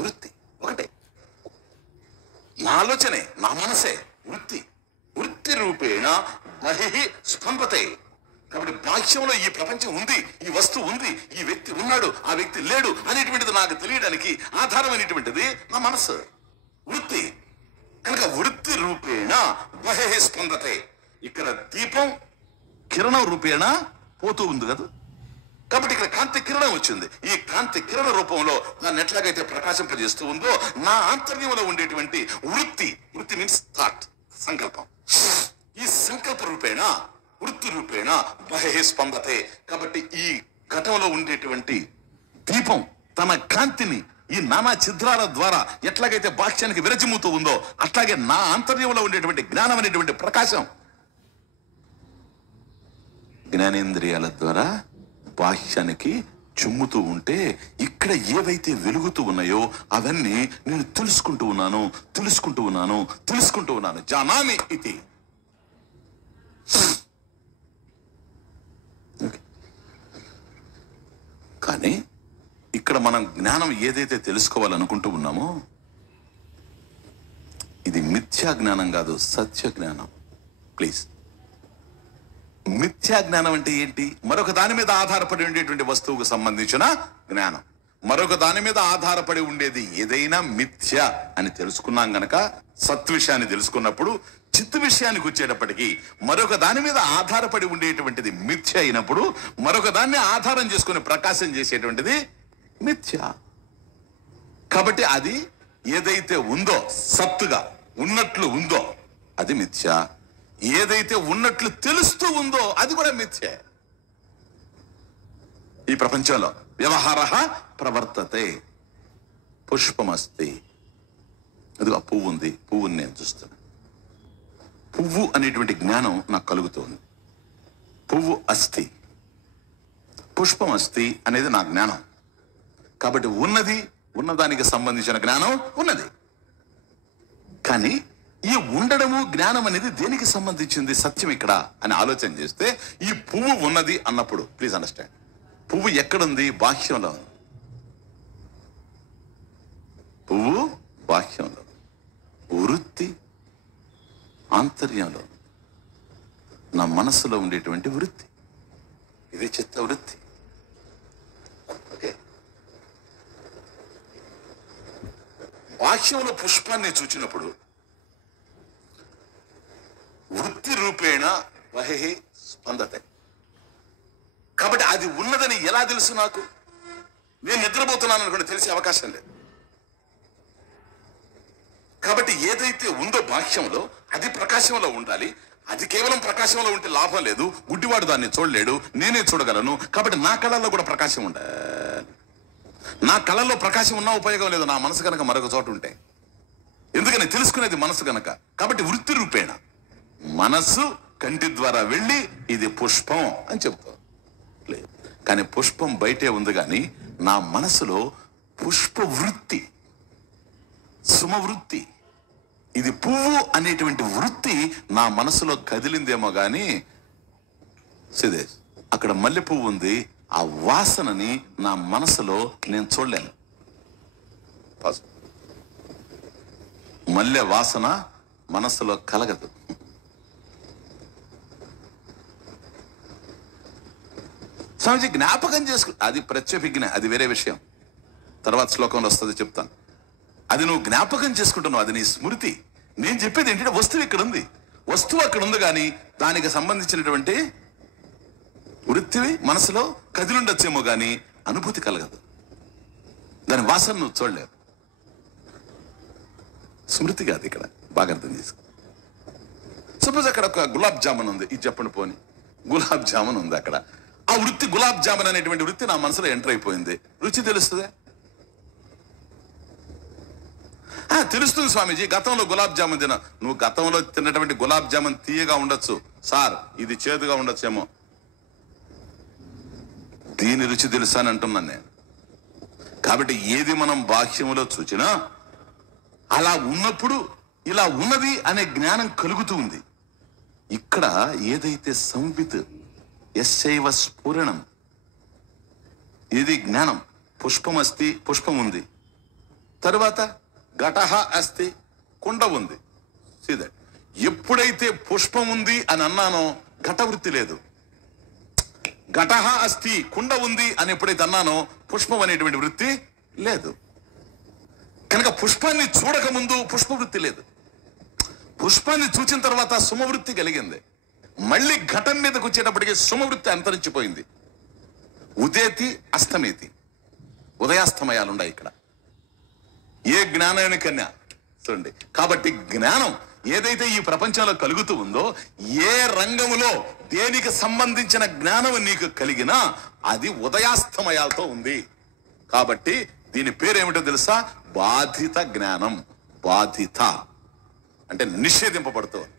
వృత్తి ఒకటే. నా ఆలోచనే, నా మనసే వృత్తి. వృత్తి రూపేణ బహిః స్పందతే. కాబట్టి బాహ్యంలో ఈ ప్రపంచం ఉంది, ఈ వస్తువు ఉంది, ఈ వ్యక్తి ఉన్నాడు, ఆ వ్యక్తి లేడు అనేటువంటిది నాకు తెలియడానికి ఆధారమైనటువంటిది నా మనసు, వృత్తి. కనుక వృత్తి రూపేణ బహిః స్పందతే. ఇక్కడ దీపం కిరణం రూపేణ పోతూ ఉంది కదా, కాబట్టి ఇక్కడ కాంతి కిరణం వచ్చింది. ఈ కాంతి కిరణ రూపంలో దాన్ని ఎట్లాగైతే ప్రకాశింపజేస్తూ ఉందో నా ఆంతర్యంలో ఉండేటువంటి వృత్తి, వృత్తి మీన్స్ థాట్, సంకల్పం, ఈ సంకల్ప రూపేణ వృత్తి రూపేణ బహిః స్పందతే. కాబట్టి ఈ ఘటంలో ఉండేటువంటి దీపం తన కాంతిని ఈ నానా ఛిద్రాల ద్వారా ఎట్లాగైతే బాహ్యానికి విరచిమ్ముతూ ఉందో అట్లాగే నా ఆంతర్యంలో ఉండేటువంటి జ్ఞానం అనేటువంటి ప్రకాశం జ్ఞానేంద్రియాల ద్వారా బాహ్యానికి చుమ్ముతూ ఉంటే ఇక్కడ ఏవైతే వెలుగుతూ ఉన్నాయో అవన్నీ నేను తెలుసుకుంటూ ఉన్నాను. జానామి ఇది. కానీ ఇక్కడ మనం జ్ఞానం ఏదైతే తెలుసుకోవాలనుకుంటూ ఉన్నామో ఇది మిథ్యా జ్ఞానం కాదు, సత్య జ్ఞానం. ప్లీజ్, మిథ్యా జ్ఞానం అంటే ఏంటి? మరొక దాని మీద ఆధారపడి ఉండేటువంటి వస్తువుకు సంబంధించిన జ్ఞానం. మరొక దాని మీద ఆధారపడి ఉండేది ఏదైనా మిథ్య అని తెలుసుకున్నాం గనక, సత్ విషయాన్ని తెలుసుకున్నప్పుడు చిత్ విషయానికి వచ్చేటప్పటికీ మరొక దాని మీద ఆధారపడి ఉండేటువంటిది మిథ్య అయినప్పుడు మరొక దాన్ని ఆధారం చేసుకుని ప్రకాశం చేసేటువంటిది మిథ్య. కాబట్టి అది ఏదైతే ఉందో, సత్తుగా ఉన్నట్లు ఉందో అది మిథ్య. ఏదైతే ఉన్నట్లు తెలుస్తూ ఉందో అది కూడా మిథ్యే. ఈ ప్రపంచంలో వ్యవహార ప్రవర్తతే. పుష్పమస్తి, అదిగో పువ్వు ఉంది, పువ్వుని నేను చూస్తున్నా. పువ్వు అనేటువంటి జ్ఞానం నాకు కలుగుతుంది. పువ్వు అస్థి, పుష్పం అస్థి అనేది నా జ్ఞానం. కాబట్టి ఉన్నదానికి సంబంధించిన జ్ఞానం ఉన్నది. కానీ ఈ ఉండడము జ్ఞానం అనేది దేనికి సంబంధించింది సత్యం ఇక్కడ అని ఆలోచన చేస్తే, ఈ పువ్వు ఉన్నది అన్నప్పుడు ప్లీజ్ అండర్స్టాండ్, పువ్వు ఎక్కడుంది? బాహ్యంలో ఉంది. పువ్వు బాహ్యంలో, వృత్తి ఆంతర్యంలో, నా మనస్సులో ఉండేటువంటి వృత్తి, ఇది చిత్త వృత్తి. ఓకే, బాహ్యంలో పుష్పాన్ని చూచినప్పుడు వృత్తి రూపేణ బహిః స్పందతే. కాబట్టి అది ఉన్నదని ఎలా తెలుసు నాకు? నేను నిద్రపోతున్నాను అనుకోండి, తెలిసే అవకాశం లేదు. కాబట్టి ఏదైతే ఉందో బాహ్యంలో అది ప్రకాశంలో ఉండాలి. అది కేవలం ప్రకాశంలో ఉంటే లాభం లేదు, గుడ్డివాడు దాన్ని చూడలేడు, నేనే చూడగలను. కాబట్టి నా కళల్లో కూడా ప్రకాశం ఉండాలి. నా కళల్లో ప్రకాశం ఉన్నా ఉపయోగం లేదు, నా మనసు కనుక మరొక చోట ఉంటే. ఎందుకని? తెలుసుకునేది మనసు కనుక. కాబట్టి వృత్తి రూపేణ మనస్సు కంటి ద్వారా వెళ్ళి ఇది పుష్పం అని చెప్తాం. లేదు, కానీ పుష్పం బయటే ఉంది, కానీ నా మనసులో పుష్ప వృత్తి, సుమవృత్తి, ఇది పువ్వు అనేటువంటి వృత్తి నా మనసులో కదిలిందేమో గాని సిదేశ్ అక్కడ మల్లె పువ్వు ఉంది, ఆ వాసనని నా మనసులో నేను చూడలేను. మల్లె వాసన మనసులో కలగదు. స్వామిజీ జ్ఞాపకం చేసుకు, అది ప్రత్యభిజ్ఞ, అది వేరే విషయం, తర్వాత శ్లోకంలో వస్తుంది చెప్తాను. అది నువ్వు జ్ఞాపకం చేసుకుంటున్నావు, అది నీ స్మృతి. నేను చెప్పేది ఏంటంటే వస్తువు ఇక్కడ ఉంది, వస్తువు అక్కడ ఉంది, కానీ దానికి సంబంధించినటువంటి వృత్తివి మనసులో కదిలుండొచ్చేమో కానీ అనుభూతి కలగదు. దాని వాసన నువ్వు చూడలేవు. స్మృతి కాదు ఇక్కడ, బాగా అర్థం చేసుకో. సపోజ్ అక్కడ ఒక గులాబ్ జామున్ ఉంది, ఇది చెప్పండి పోని, గులాబ్ జామున్ ఉంది అక్కడ. ఆ వృత్తి, గులాబ్ జామున్ అనేటువంటి వృత్తి నా మనసులో ఎంటర్ అయిపోయింది. రుచి తెలుస్తుందా? తెలుస్తుంది స్వామీజీ. గతంలో గులాబ్ జామున్ తిన్నా. నువ్వు గతంలో తిన్నటువంటి గులాబ్ జామున్ తీయగా ఉండొచ్చు సార్, ఇది చేదుగా ఉండొచ్చేమో. దీని రుచి తెలుసా అని అంటున్నాను నేను. కాబట్టి ఏది మనం బాహ్యములో చూచినా అలా ఉన్నప్పుడు ఇలా ఉన్నది అనే జ్ఞానం కలుగుతూ ఉంది. ఇక్కడ ఏదైతే సంవిత్ యస్యైవ స్ఫురణం, ఇది జ్ఞానం. పుష్పం అస్తి, పుష్పం ఉంది. తరువాత ఘటః అస్తి, కుండ ఉంది. సీదా ఎప్పుడైతే పుష్పం ఉంది అని అన్నానో ఘటవృత్తి లేదు. ఘటః అస్తి, కుండ ఉంది అని ఎప్పుడైతే అన్నానో పుష్పం అనేటువంటి వృత్తి లేదు. కనుక పుష్పాన్ని చూడక ముందు పుష్పవృత్తి లేదు. పుష్పాన్ని చూచిన తర్వాత సుమవృత్తి కలిగింది. మళ్ళీ ఘటం మీదకి వచ్చేటప్పటికి సుమవృత్తి అంతరించిపోయింది. ఉదేతి అస్తమేతి, ఉదయాస్తమయాలు ఉన్నాయి ఇక్కడ. ఏ జ్ఞానానికన్నా చూడండి. కాబట్టి జ్ఞానం ఏదైతే ఈ ప్రపంచంలో కలుగుతూ ఉందో, ఏ రంగములో దేనికి సంబంధించిన జ్ఞానం నీకు కలిగినా అది ఉదయాస్తమయాలతో ఉంది. కాబట్టి దీని పేరేమిటో తెలుసా? బాధిత జ్ఞానం. బాధిత అంటే నిషేధింపబడుతోంది.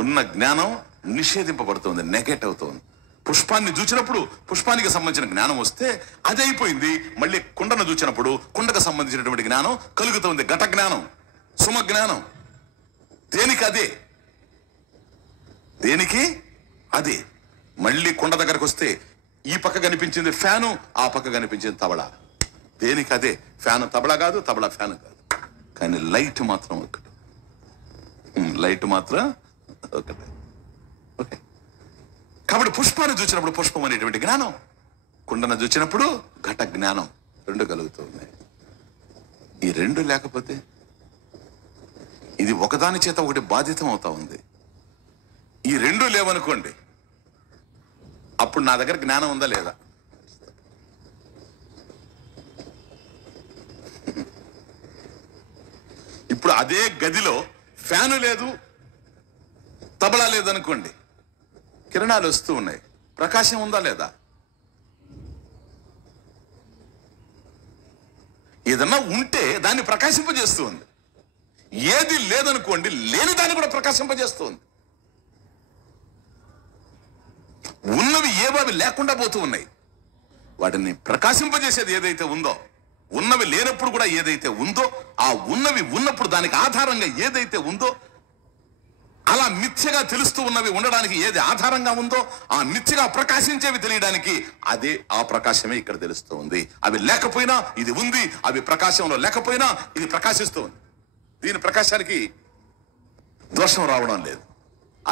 ఉన్న జ్ఞానం నిషేధింపబడుతోంది, నెగెట్ అవుతోంది. పుష్పాన్ని చూచినప్పుడు పుష్పానికి సంబంధించిన జ్ఞానం వస్తే అది అయిపోయింది. మళ్ళీ కుండను చూచినప్పుడు కుండకు సంబంధించినటువంటి జ్ఞానం కలుగుతుంది. ఘట జ్ఞానం, సుమ జ్ఞానం. దేనికి అదే, దేనికి అదే. మళ్ళీ కుండ దగ్గరకు వస్తే ఈ పక్క కనిపించింది ఫ్యాను, ఆ పక్క కనిపించింది తబలా. దేనికి అదే. ఫ్యాన్ తబలా కాదు, తబలా ఫ్యాన్ కాదు. కానీ లైట్ మాత్రం ఒకటి. లైట్ మాత్రం ఒకటి. ఓకే. కాబట్టి పుష్పాన్ని చూసినప్పుడు పుష్పం అనేటువంటి జ్ఞానం, కుండను చూసినప్పుడు ఘట జ్ఞానం, రెండు కలుగుతూ ఉన్నాయి. ఈ రెండు లేకపోతే ఇది ఒకదాని చేత ఒకటి బాధితం అవుతా ఉంది. ఈ రెండు లేవనుకోండి, అప్పుడు నా దగ్గర జ్ఞానం ఉందా లేదా? ఇప్పుడు అదే గదిలో ఫ్యాను లేదు, తబలా లేదనుకోండి, కిరణాలు వస్తూ ఉన్నాయి, ప్రకాశం ఉందా లేదా? ఏదన్నా ఉంటే దాన్ని ప్రకాశింపజేస్తూ ఉంది. ఏది లేదనుకోండి, లేని దాన్ని కూడా ప్రకాశింపజేస్తుంది. ఉన్నవి ఏవి లేకుండా పోతూ ఉన్నాయి. వాటిని ప్రకాశింపజేసేది ఏదైతే ఉందో, ఉన్నవి లేనప్పుడు కూడా ఏదైతే ఉందో, ఆ ఉన్నవి ఉన్నప్పుడు దానికి ఆధారంగా ఏదైతే ఉందో, అలా మిథ్యగా తెలుస్తూ ఉన్నవి ఉండడానికి ఏది ఆధారంగా ఉందో, ఆ మిథ్యగా ప్రకాశించేవి తెలియడానికి అదే, ఆ ప్రకాశమే ఇక్కడ తెలుస్తూ ఉంది. అవి లేకపోయినా ఇది ఉంది, అవి ప్రకాశంలో లేకపోయినా ఇది ప్రకాశిస్తూ ఉంది. దీని ప్రకాశానికి దోషం రావడం లేదు.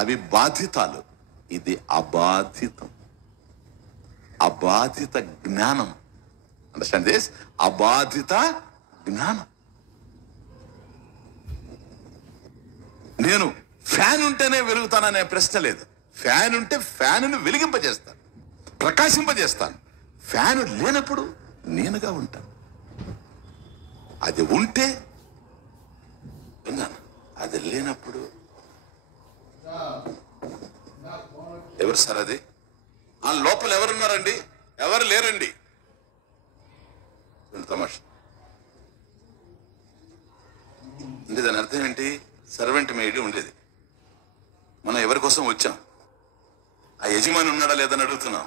అవి బాధితాలు, ఇది అబాధితం. అబాధిత జ్ఞానం. Understand this? అబాధిత జ్ఞానం. నేను ఫ్యాన్ ఉంటేనే వెలుగుతాననే ప్రశ్న లేదు. ఫ్యాన్ ఉంటే ఫ్యానును వెలిగింపజేస్తాను, ప్రకాశింపజేస్తాను. ఫ్యాను లేనప్పుడు నేనుగా ఉంటాను. అది ఉంటే విన్నాను, అది లేనప్పుడు ఎవరు సార్ అది? ఆ లోపల ఎవరున్నారండి? ఎవరు లేరండి. తమాషా అంటే దాని అర్థం ఏంటి? సర్వెంట్ మేడ్ ఉండేది. మనం ఎవరి కోసం వచ్చాం? ఆ యజమాని ఉన్నాడా లేదని అడుగుతున్నాం.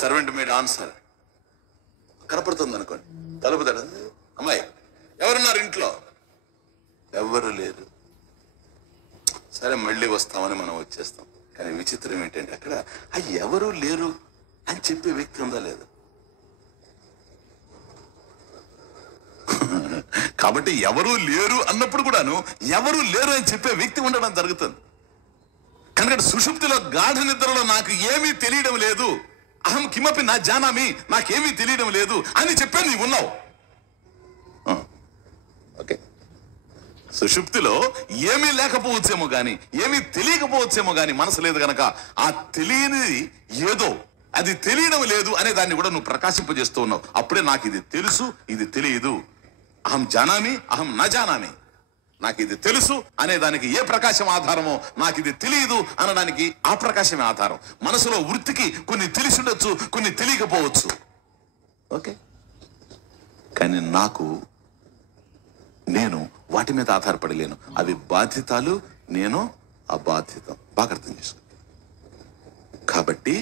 సర్వెంట్ మేడ్ ఆన్సర్ కనపడుతుంది అనుకోండి. తలుపు తడ, అమ్మాయి ఎవరున్నారు ఇంట్లో? ఎవరు లేరు. సరే మళ్ళీ వస్తామని మనం వచ్చేస్తాం. కానీ విచిత్రం ఏంటంటే అక్కడ ఆ ఎవరు లేరు అని చెప్పే వ్యక్తి ఉందా లేదా? కాబట్టి ఎవరు లేరు అన్నప్పుడు కూడాను ఎవరు లేరు అని చెప్పే వ్యక్తి ఉండడం జరుగుతుంది. కనుక సుషుప్తిలో గాఢ నిద్రలో నాకు ఏమీ తెలియడం లేదు, అహం కిమపి నా జానామి, నాకేమీ తెలియడం లేదు అని చెప్పే నీవు ఉన్నావు. ఓకే. సుషుప్తిలో ఏమీ లేకపోవచ్చేమో గాని, ఏమీ తెలియకపోవచ్చేమో గాని మనసు లేదు గనక ఆ తెలియనిది ఏదో, అది తెలియడం లేదు అనే దాన్ని కూడా నువ్వు ప్రకాశింపజేస్తూ ఉన్నావు. అప్పుడే నాకు ఇది తెలుసు, ఇది తెలియదు. అహం జానామి, అహం నా జానామి. నాకు ఇది తెలుసు అనే దానికి ఏ ప్రకాశం ఆధారమో, నాకు ఇది తెలియదు అనడానికి ఆ ప్రకాశమే ఆధారం. మనసులో వృత్తికి కొన్ని తెలిసి ఉండొచ్చు, కొన్ని తెలియకపోవచ్చు. ఓకే. కానీ నేను వాటి మీద ఆధారపడలేను. అవి బాధ్యతలు, నేను అబాధ్యతం. బాగా అర్థం చేసుకో. కాబట్టి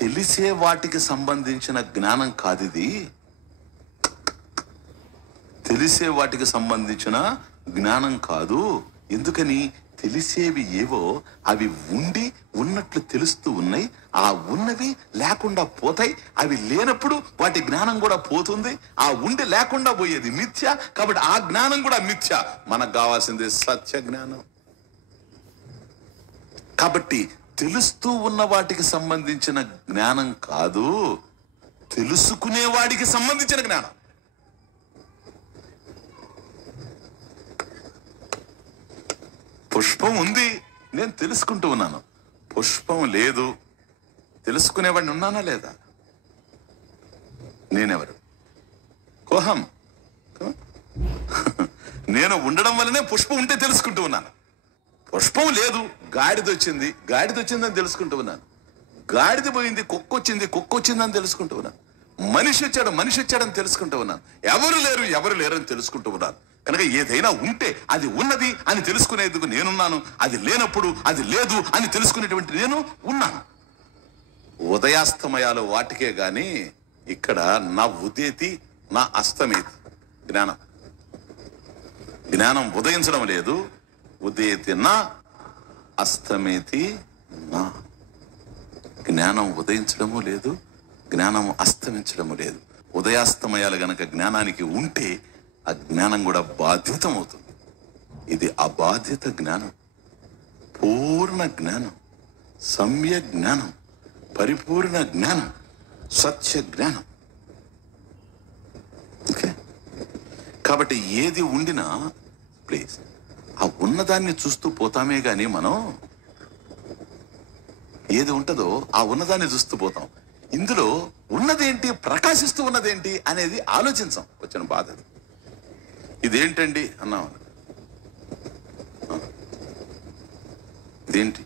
తెలిసే వాటికి సంబంధించిన జ్ఞానం కాదు ఇది. తెలిసే వాటికి సంబంధించిన జ్ఞానం కాదు. ఎందుకని? తెలిసేవి ఏవో అవి ఉండి ఉన్నట్లు తెలుస్తూ ఉన్నాయి. ఆ ఉన్నవి లేకుండా పోతాయి. అవి లేనప్పుడు వాటి జ్ఞానం కూడా పోతుంది. ఆ ఉండి లేకుండా పోయేది మిథ్య. కాబట్టి ఆ జ్ఞానం కూడా మిథ్య. మనకు కావాల్సింది సత్య జ్ఞానం. కాబట్టి తెలుస్తూ ఉన్న వాటికి సంబంధించిన జ్ఞానం కాదు, తెలుసుకునే వాడికి సంబంధించిన జ్ఞానం. పుష్పం ఉంది, నేను తెలుసుకుంటూ ఉన్నాను. పుష్పం లేదు, తెలుసుకునేవాడిని ఉన్నానా లేదా? నేనెవరు? కోహం. నేను ఉండడం వల్లనే పుష్పం ఉంటే తెలుసుకుంటూ ఉన్నాను. పుష్పం లేదు, గాడిద వచ్చిందని తెలుసుకుంటూ ఉన్నాను. గాడిద పోయింది, కుక్క వచ్చిందని తెలుసుకుంటూ ఉన్నాను. మనిషి వచ్చాడని తెలుసుకుంటూ ఉన్నాను. ఎవరు లేరని తెలుసుకుంటూ ఉన్నాను. కనుక ఏదైనా ఉంటే అది ఉన్నది అని తెలుసుకునేందుకు నేనున్నాను. అది లేనప్పుడు అది లేదు అని తెలుసుకునేటువంటి నేను ఉన్నాను. ఉదయాస్తమయాలు వాటికే గాని ఇక్కడ నా ఉదేతి నా అస్తమేతి. జ్ఞానం ఉదయించడం లేదు. ఉదేతి నా అస్తమేతి నా. జ్ఞానం ఉదయించడము లేదు, జ్ఞానం అస్తమించడము లేదు. ఉదయాస్తమయాలు గనక జ్ఞానానికి ఉంటే ఆ జ్ఞానం కూడా బాధితం అవుతుంది. ఇది అబాధిత జ్ఞానం, పూర్ణ జ్ఞానం, సమ్య జ్ఞానం, పరిపూర్ణ జ్ఞానం, సత్య జ్ఞానం. ఓకే, కాబట్టి ఏది ఉండినా ప్లీజ్ ఆ ఉన్నదాన్ని చూస్తూ పోతామే గాని మనం ఏది ఉంటుందో ఆ ఉన్నదాన్ని చూస్తూ పోతాం. ఇందులో ఉన్నదేంటి, ప్రకాశిస్తూ ఉన్నదేంటి అనేది ఆలోచించాం. వచ్చిన బాధ ఇదేంటండి అన్నాం. ఇదేంటి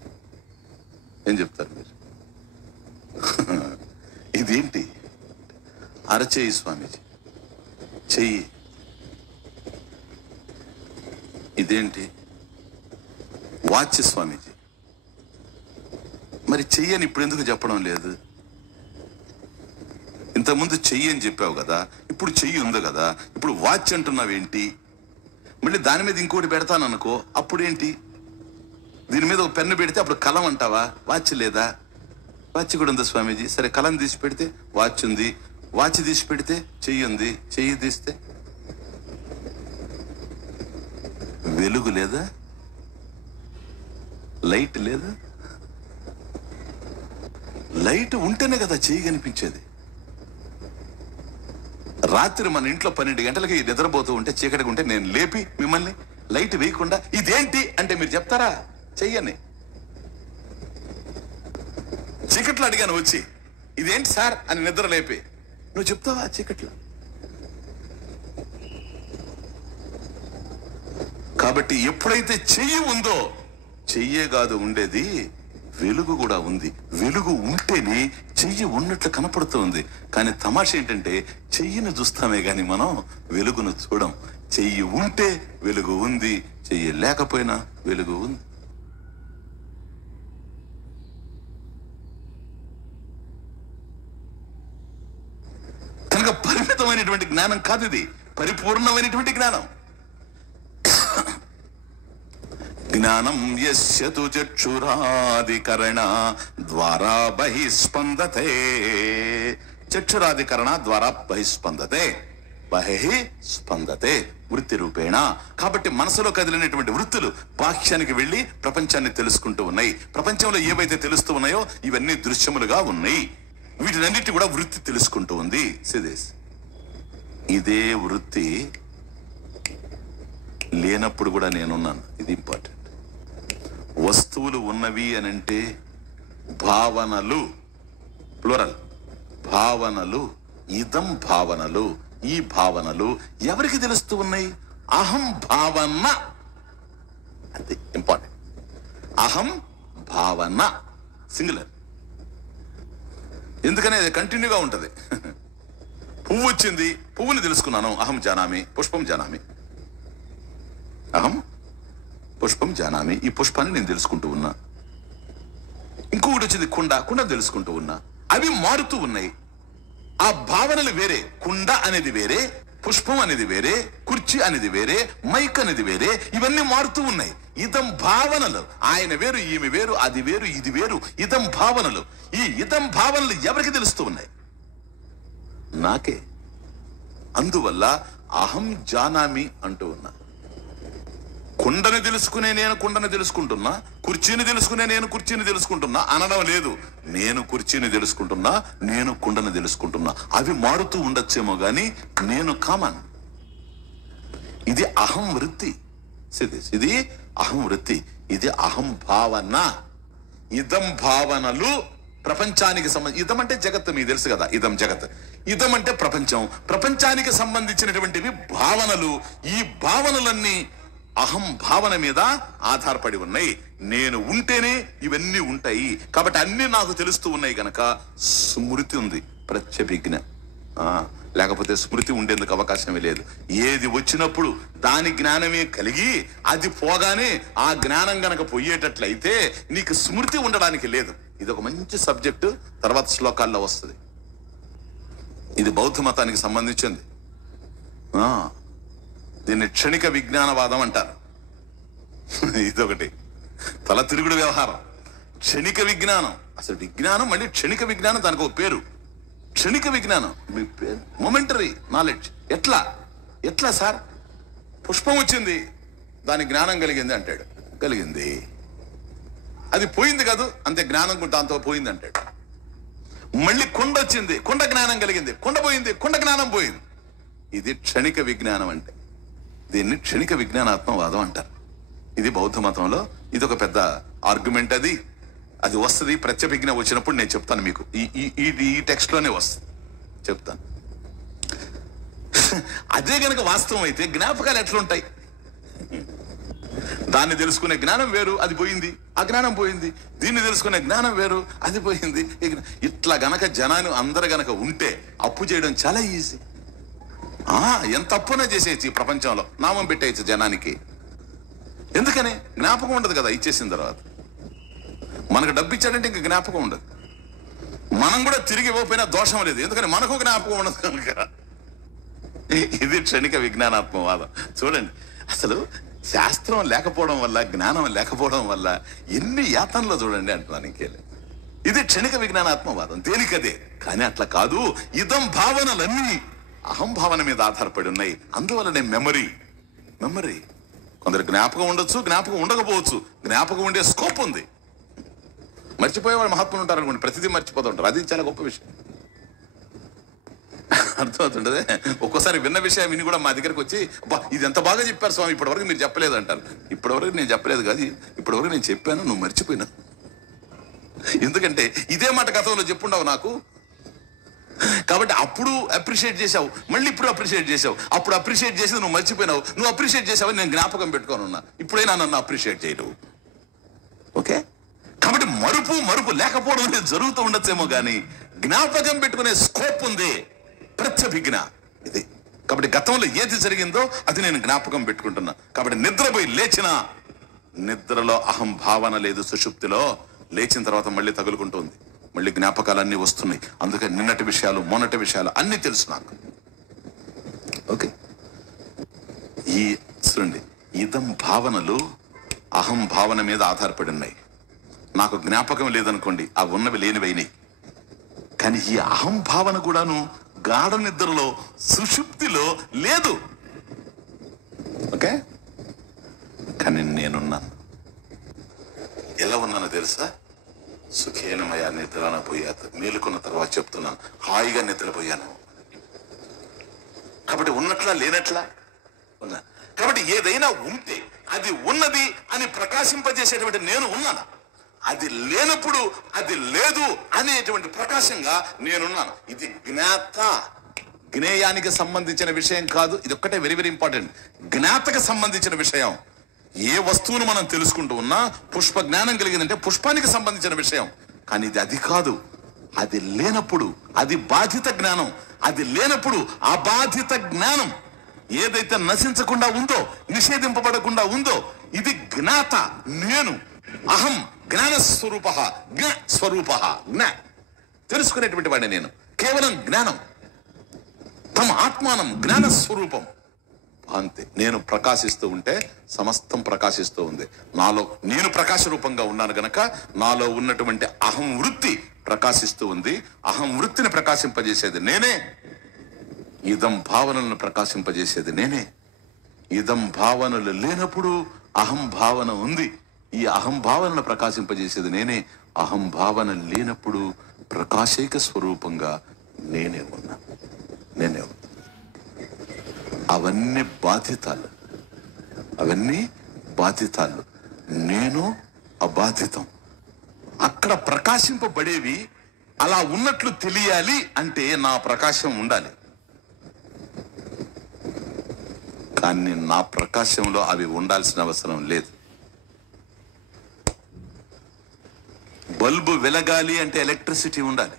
ఏం చెప్తారు మీరు? ఇదేంటి? అరచేయి స్వామీజీ, చెయ్యి. ఇదేంటి? వాచ్ స్వామీజీ. మరి చెయ్యని ఇప్పుడు ఎందుకు చెప్పడం లేదు? ఇంతకుముందు చెయ్యి అని చెప్పావు కదా, ఇప్పుడు చెయ్యి ఉంది కదా, ఇప్పుడు వాచ్ అంటున్నావేంటి? మళ్ళీ దాని మీద ఇంకోటి పెడతాననుకో, అప్పుడేంటి? దీని మీద ఒక పెన్ను పెడితే అప్పుడు కలం అంటావా? వాచ్ లేదా? వాచ్ కూడా ఉందా స్వామీజీ? సరే, కలం తీసి పెడితే వాచ్ ఉంది, వాచ్ తీసి పెడితే చెయ్యి ఉంది, చెయ్యి తీస్తే వెలుగు లేదా? లైట్ లేదా? లైట్ ఉంటేనే కదా చెయ్యి కనిపించేది. రాత్రి మన ఇంట్లో 12 గంటలకి నిద్రపోతూ ఉంటే, చీకటిగా ఉంటే నేను లేపి మిమ్మల్ని లైట్ వేయకుండా ఇదేంటి అంటే మీరు చెప్తారా? చెయ్యని. చీకట్లో అడిగాను వచ్చి, ఇదేంటి సార్ అని నిద్ర లేపి, నువ్వు చెప్తావా చీకట్లో? కాబట్టి ఎప్పుడైతే చెయ్యి ఉందో, చెయ్యే కాదు ఉండేది, వెలుగు కూడా ఉంది. వెలుగు ఉంటేనే చెయ్యి ఉన్నట్లు కనపడుతుంది. కానీ తమాష ఏంటంటే చెయ్యిని చూస్తామే గాని మనం వెలుగును చూడం. చెయ్యి ఉంటే వెలుగు ఉంది, చెయ్యి లేకపోయినా వెలుగు ఉంది. కనుక పరిమితమైనటువంటి జ్ఞానం కాదు ఇది, పరిపూర్ణమైనటువంటి జ్ఞానం. జ్ఞానం యస్య తు చక్షురాదికరణ ద్వారా బహిస్పందతే. చక్షురాదికరణ ద్వారా బహిస్పందతే, బహిస్పందతే వృత్తి రూపేణ. కాబట్టి మనసులో కదిలినటువంటి వృత్తులు బాహ్యానికి వెళ్లి ప్రపంచాన్ని తెలుసుకుంటూ ఉన్నాయి. ప్రపంచంలో ఏవైతే తెలుస్తూ ఉన్నాయో ఇవన్నీ దృశ్యములుగా ఉన్నాయి. వీటినన్నిటి కూడా వృత్తి తెలుసుకుంటూ ఉంది. ఇదే వృత్తి లేనప్పుడు కూడా నేనున్నాను. ఇది ఇంపార్టెంట్. వస్తువులు ఉన్నవి అని అంటే భావనలు, ప్లూరల్ భావనలు, ఇదం భావనలు. ఈ భావనలు ఎవరికి తెలుస్తూ ఉన్నాయి? అహం భావన. అది ఇంపార్టెంట్. అహం భావన సింగులర్. ఎందుకనే అది కంటిన్యూగా ఉంటది. పువ్వు వచ్చింది, పువ్వుని తెలుసుకున్నాను, అహం జానామి, పుష్పం జానామి. అహం పుష్పం జానామి, ఈ పుష్పాన్ని నేను తెలుసుకుంటూ ఉన్నా. ఇంకొకటి వచ్చింది కుండ తెలుసుకుంటూ ఉన్నా. అవి మారుతూ ఉన్నాయి. ఆ భావనలు వేరే. కుండ అనేది వేరే, పుష్పం అనేది వేరే, కుర్చీ అనేది వేరే, మైక్ అనేది వేరే. ఇవన్నీ మారుతూ ఉన్నాయి. ఇదం భావనలు. ఆయన వేరు, ఈమె వేరు, అది వేరు, ఇది వేరు. ఇదం భావనలు. ఈ ఇదం భావనలు ఎవరికి తెలుస్తూ ఉన్నాయి? నాకే. అందువల్ల అహం జానామి అంటూ ఉన్నా. కుండని తెలుసుకునే నేను కుండని తెలుసుకుంటున్నా, కుర్చీని తెలుసుకునే నేను కుర్చీని తెలుసుకుంటున్నా అనడం లేదు. నేను కుర్చీని తెలుసుకుంటున్నా, నేను కుండని తెలుసుకుంటున్నా. అవి మారుతూ ఉండొచ్చేమో గాని నేను కామన్. ఇది అహం వృత్తి. ఇది అహం వృత్తి. ఇది అహం భావన. ఇదం భావనలు ప్రపంచానికి సంబంధించి. ఇదం అంటే జగత్తు, మీకు తెలుసు కదా, ఇదం జగత్. ఇదం అంటే ప్రపంచం. ప్రపంచానికి సంబంధించినటువంటివి భావనలు. ఈ భావనలన్నీ అహం భావన మీద ఆధారపడి ఉన్నాయి. నేను ఉంటేనే ఇవన్నీ ఉంటాయి. కాబట్టి అన్ని నాకు తెలుస్తూ ఉన్నాయి గనక స్మృతి ఉంది, ప్రత్యభిజ్ఞ. లేకపోతే స్మృతి ఉండేందుకు అవకాశమే లేదు. ఏది వచ్చినప్పుడు దాని జ్ఞానమే కలిగి అది పోగానే ఆ జ్ఞానం గనక పోయేటట్లయితే నీకు స్మృతి ఉండడానికి లేదు. ఇది ఒక మంచి సబ్జెక్టు, తర్వాత శ్లోకాల్లో వస్తుంది. ఇది బౌద్ధ మతానికి సంబంధించింది. దీన్ని క్షణిక విజ్ఞానవాదం అంటారు. ఇదొకటి తల తిరుగుడు వ్యవహారం. క్షణిక విజ్ఞానం, అసలు విజ్ఞానం మళ్ళీ క్షణిక విజ్ఞానం, దానికి ఒక పేరు క్షణిక విజ్ఞానం, మొమెంటరీ నాలెడ్జ్. ఎట్లా సార్? పుష్పం వచ్చింది, దాని జ్ఞానం కలిగింది అంటాడు. కలిగింది, అది పోయింది కాదు, అంతే, జ్ఞానం దాంతో పోయింది అంటాడు. మళ్ళీ కొండ వచ్చింది, కొండ జ్ఞానం కలిగింది, కొండ పోయింది, కొండ జ్ఞానం పోయింది. ఇది క్షణిక విజ్ఞానం అంటే. దీన్ని క్షణిక విజ్ఞానాత్మవాదం అంటారు. ఇది బౌద్ధ మతంలో ఇది ఒక పెద్ద ఆర్గ్యుమెంట్. అది వస్తుంది. ప్రత్యభిజ్ఞ వచ్చినప్పుడు నేను చెప్తాను మీకు. ఈ టెక్స్ట్ లోనే వస్తుంది, చెప్తాను. అదే గనక వాస్తవం అయితే జ్ఞాపకాలు ఎట్లుంటాయి? దాన్ని తెలుసుకునే జ్ఞానం వేరు, అది పోయింది, ఆ జ్ఞానం పోయింది. దీన్ని తెలుసుకునే జ్ఞానం వేరు, అది పోయింది. ఇట్లా గనక జనాన్ని అందరు గనక ఉంటే అప్పు చేయడం చాలా ఈజీ. ఎంత అప్పునే చేసేయచ్చు ఈ ప్రపంచంలో, నామం పెట్టేయచ్చు జనానికి. ఎందుకని? జ్ఞాపకం ఉండదు కదా ఇచ్చేసిన తర్వాత. మనకు డబ్బు ఇచ్చాడంటే ఇంక జ్ఞాపకం ఉండదు. మనం కూడా తిరిగి ఇవ్వకపోయినా దోషం లేదు, ఎందుకని మనకు జ్ఞాపకం ఉండదు కనుక. ఇది క్షణిక విజ్ఞానాత్మవాదం. చూడండి, అసలు శాస్త్రం లేకపోవడం వల్ల, జ్ఞానం లేకపోవడం వల్ల ఎన్ని యాతనలో చూడండి అంటున్నాను. ఇంకేలే. ఇది క్షణిక విజ్ఞానాత్మవాదం, దేనికదే. కానీ అట్లా కాదు. ఇదం భావనలన్నీ అహం భావన మీద ఆధారపడి ఉన్నాయి. అందువల్లనే మెమరీ. కొందరు జ్ఞాపకం ఉండొచ్చు, జ్ఞాపకం ఉండకపోవచ్చు. జ్ఞాపకం ఉండే స్కోప్ ఉంది. మర్చిపోయేవాళ్ళు మహాత్ములు ఉంటారు అనుకోండి, ప్రతిదీ మర్చిపోతూ ఉంటారు. అది చాలా గొప్ప విషయం. అర్థమవుతుంటదే. ఒక్కోసారి విన్న విషయం విని కూడా మా దగ్గరకు వచ్చి, ఇది ఎంత బాగా చెప్పారు స్వామి, ఇప్పటివరకు మీరు చెప్పలేదు అంటారు. ఇప్పటివరకు నేను చెప్పలేదు కాదు, ఇప్పటివరకు నేను చెప్పాను, నువ్వు మర్చిపోయినా. ఎందుకంటే ఇదే మాట గతంలో చెప్పుండవు నాకు. కాబట్టి అప్పుడు అప్రిషియేట్ చేసావు, మళ్ళీ ఇప్పుడు అప్రిషియేట్ చేసావు. అప్పుడు అప్రిషియేట్ చేసి నువ్వు మర్చిపోయినావు. నువ్వు అప్రిషియేట్ చేసావని నేను జ్ఞాపకం పెట్టుకొని ఉన్నా. ఇప్పుడైనా నన్ను అప్రిషియేట్ చేయవు. ఓకే? కాబట్టి మరుపు లేకపోవడం అనేది జరుగుతూ ఉండొచ్చేమో కానీ జ్ఞాపకం పెట్టుకునే స్కోప్ ఉంది, ప్రత్యభిజ్ఞ. ఇది కాబట్టి గతంలో ఏది జరిగిందో అది నేను జ్ఞాపకం పెట్టుకుంటున్నా. కాబట్టి నిద్రపోయి లేచిన నిద్రలో అహం భావన లేదు. సుషుప్తిలో లేచిన తర్వాత మళ్ళీ తగులుకుంటుంది, మళ్ళీ జ్ఞాపకాలన్నీ వస్తున్నాయి. అందుకని నిన్నటి విషయాలు, మొన్నటి విషయాలు అన్ని తెలుసు నాకు. ఓకే? చూడండి, ఇదం భావనలు అహం భావన మీద ఆధారపడి ఉన్నాయి. నాకు జ్ఞాపకం లేదనుకోండి, ఆ ఉన్నవి లేనివైనాయి. కానీ ఈ అహం భావన కూడాను గాఢ నిద్రలో, సుషుప్తిలో లేదు. ఓకే? కానీ నేనున్నాను. ఎలా ఉన్నానో తెలుసా? సుఖేనమయ నిద్రన పోయాను. మేలుకున్న తర్వాత చెప్తున్నాను, హాయిగా నిద్రపోయాను. కాబట్టి ఉన్నట్లా లేనట్లా ఉన్నా. కాబట్టి ఏదైనా ఉంటే అది ఉన్నది అని ప్రకాశింపజేసేటువంటి నేను ఉన్నాను. అది లేనప్పుడు అది లేదు అనేటువంటి ప్రకాశంగా నేనున్నాను. ఇది జ్ఞేయానికి సంబంధించిన విషయం కాదు. ఇది ఒక్కటే వెరీ వెరీ ఇంపార్టెంట్. జ్ఞాతకు సంబంధించిన విషయం. ఏ వస్తువును మనం తెలుసుకుంటూ ఉన్నా పుష్ప జ్ఞానం కలిగిందంటే పుష్పానికి సంబంధించిన విషయం. కానీ ఇది అది కాదు. అది లేనప్పుడు అది బాధిత జ్ఞానం. అది లేనప్పుడు అబాధిత జ్ఞానం. ఏదైతే నశించకుండా ఉందో, నిషేధింపబడకుండా ఉందో, ఇది జ్ఞాత. నేను అహం జ్ఞానస్వరూప, జ్ఞస్వరూప, తెలుసుకునేటువంటి వాడిని నేను. కేవలం జ్ఞానం. తమ ఆత్మానం జ్ఞానస్వరూపం. అంతే. నేను ప్రకాశిస్తూ ఉంటే సమస్తం ప్రకాశిస్తూ ఉంది. నాలో నేను ప్రకాశ రూపంగా ఉన్నాను గనక నాలో ఉన్నటువంటి అహం వృత్తి ప్రకాశిస్తూ ఉంది. అహం వృత్తిని ప్రకాశింపజేసేది నేనే. ఇదం భావనలను ప్రకాశింపజేసేది నేనే. ఇదం భావనలు లేనప్పుడు అహం భావన ఉంది. ఈ అహం భావనను ప్రకాశింపజేసేది నేనే. అహం భావన లేనప్పుడు ప్రకాశైక స్వరూపంగా నేనే ఉన్నా. అవన్నీ బాధితాలు. నేను అబాధితం. అక్కడ ప్రకాశింపబడేవి అలా ఉన్నట్లు తెలియాలి అంటే నా ప్రకాశం ఉండాలి. కానీ నా ప్రకాశంలో అవి ఉండాల్సిన అవసరం లేదు. బల్బు వెలగాలి అంటే ఎలక్ట్రిసిటీ ఉండాలి.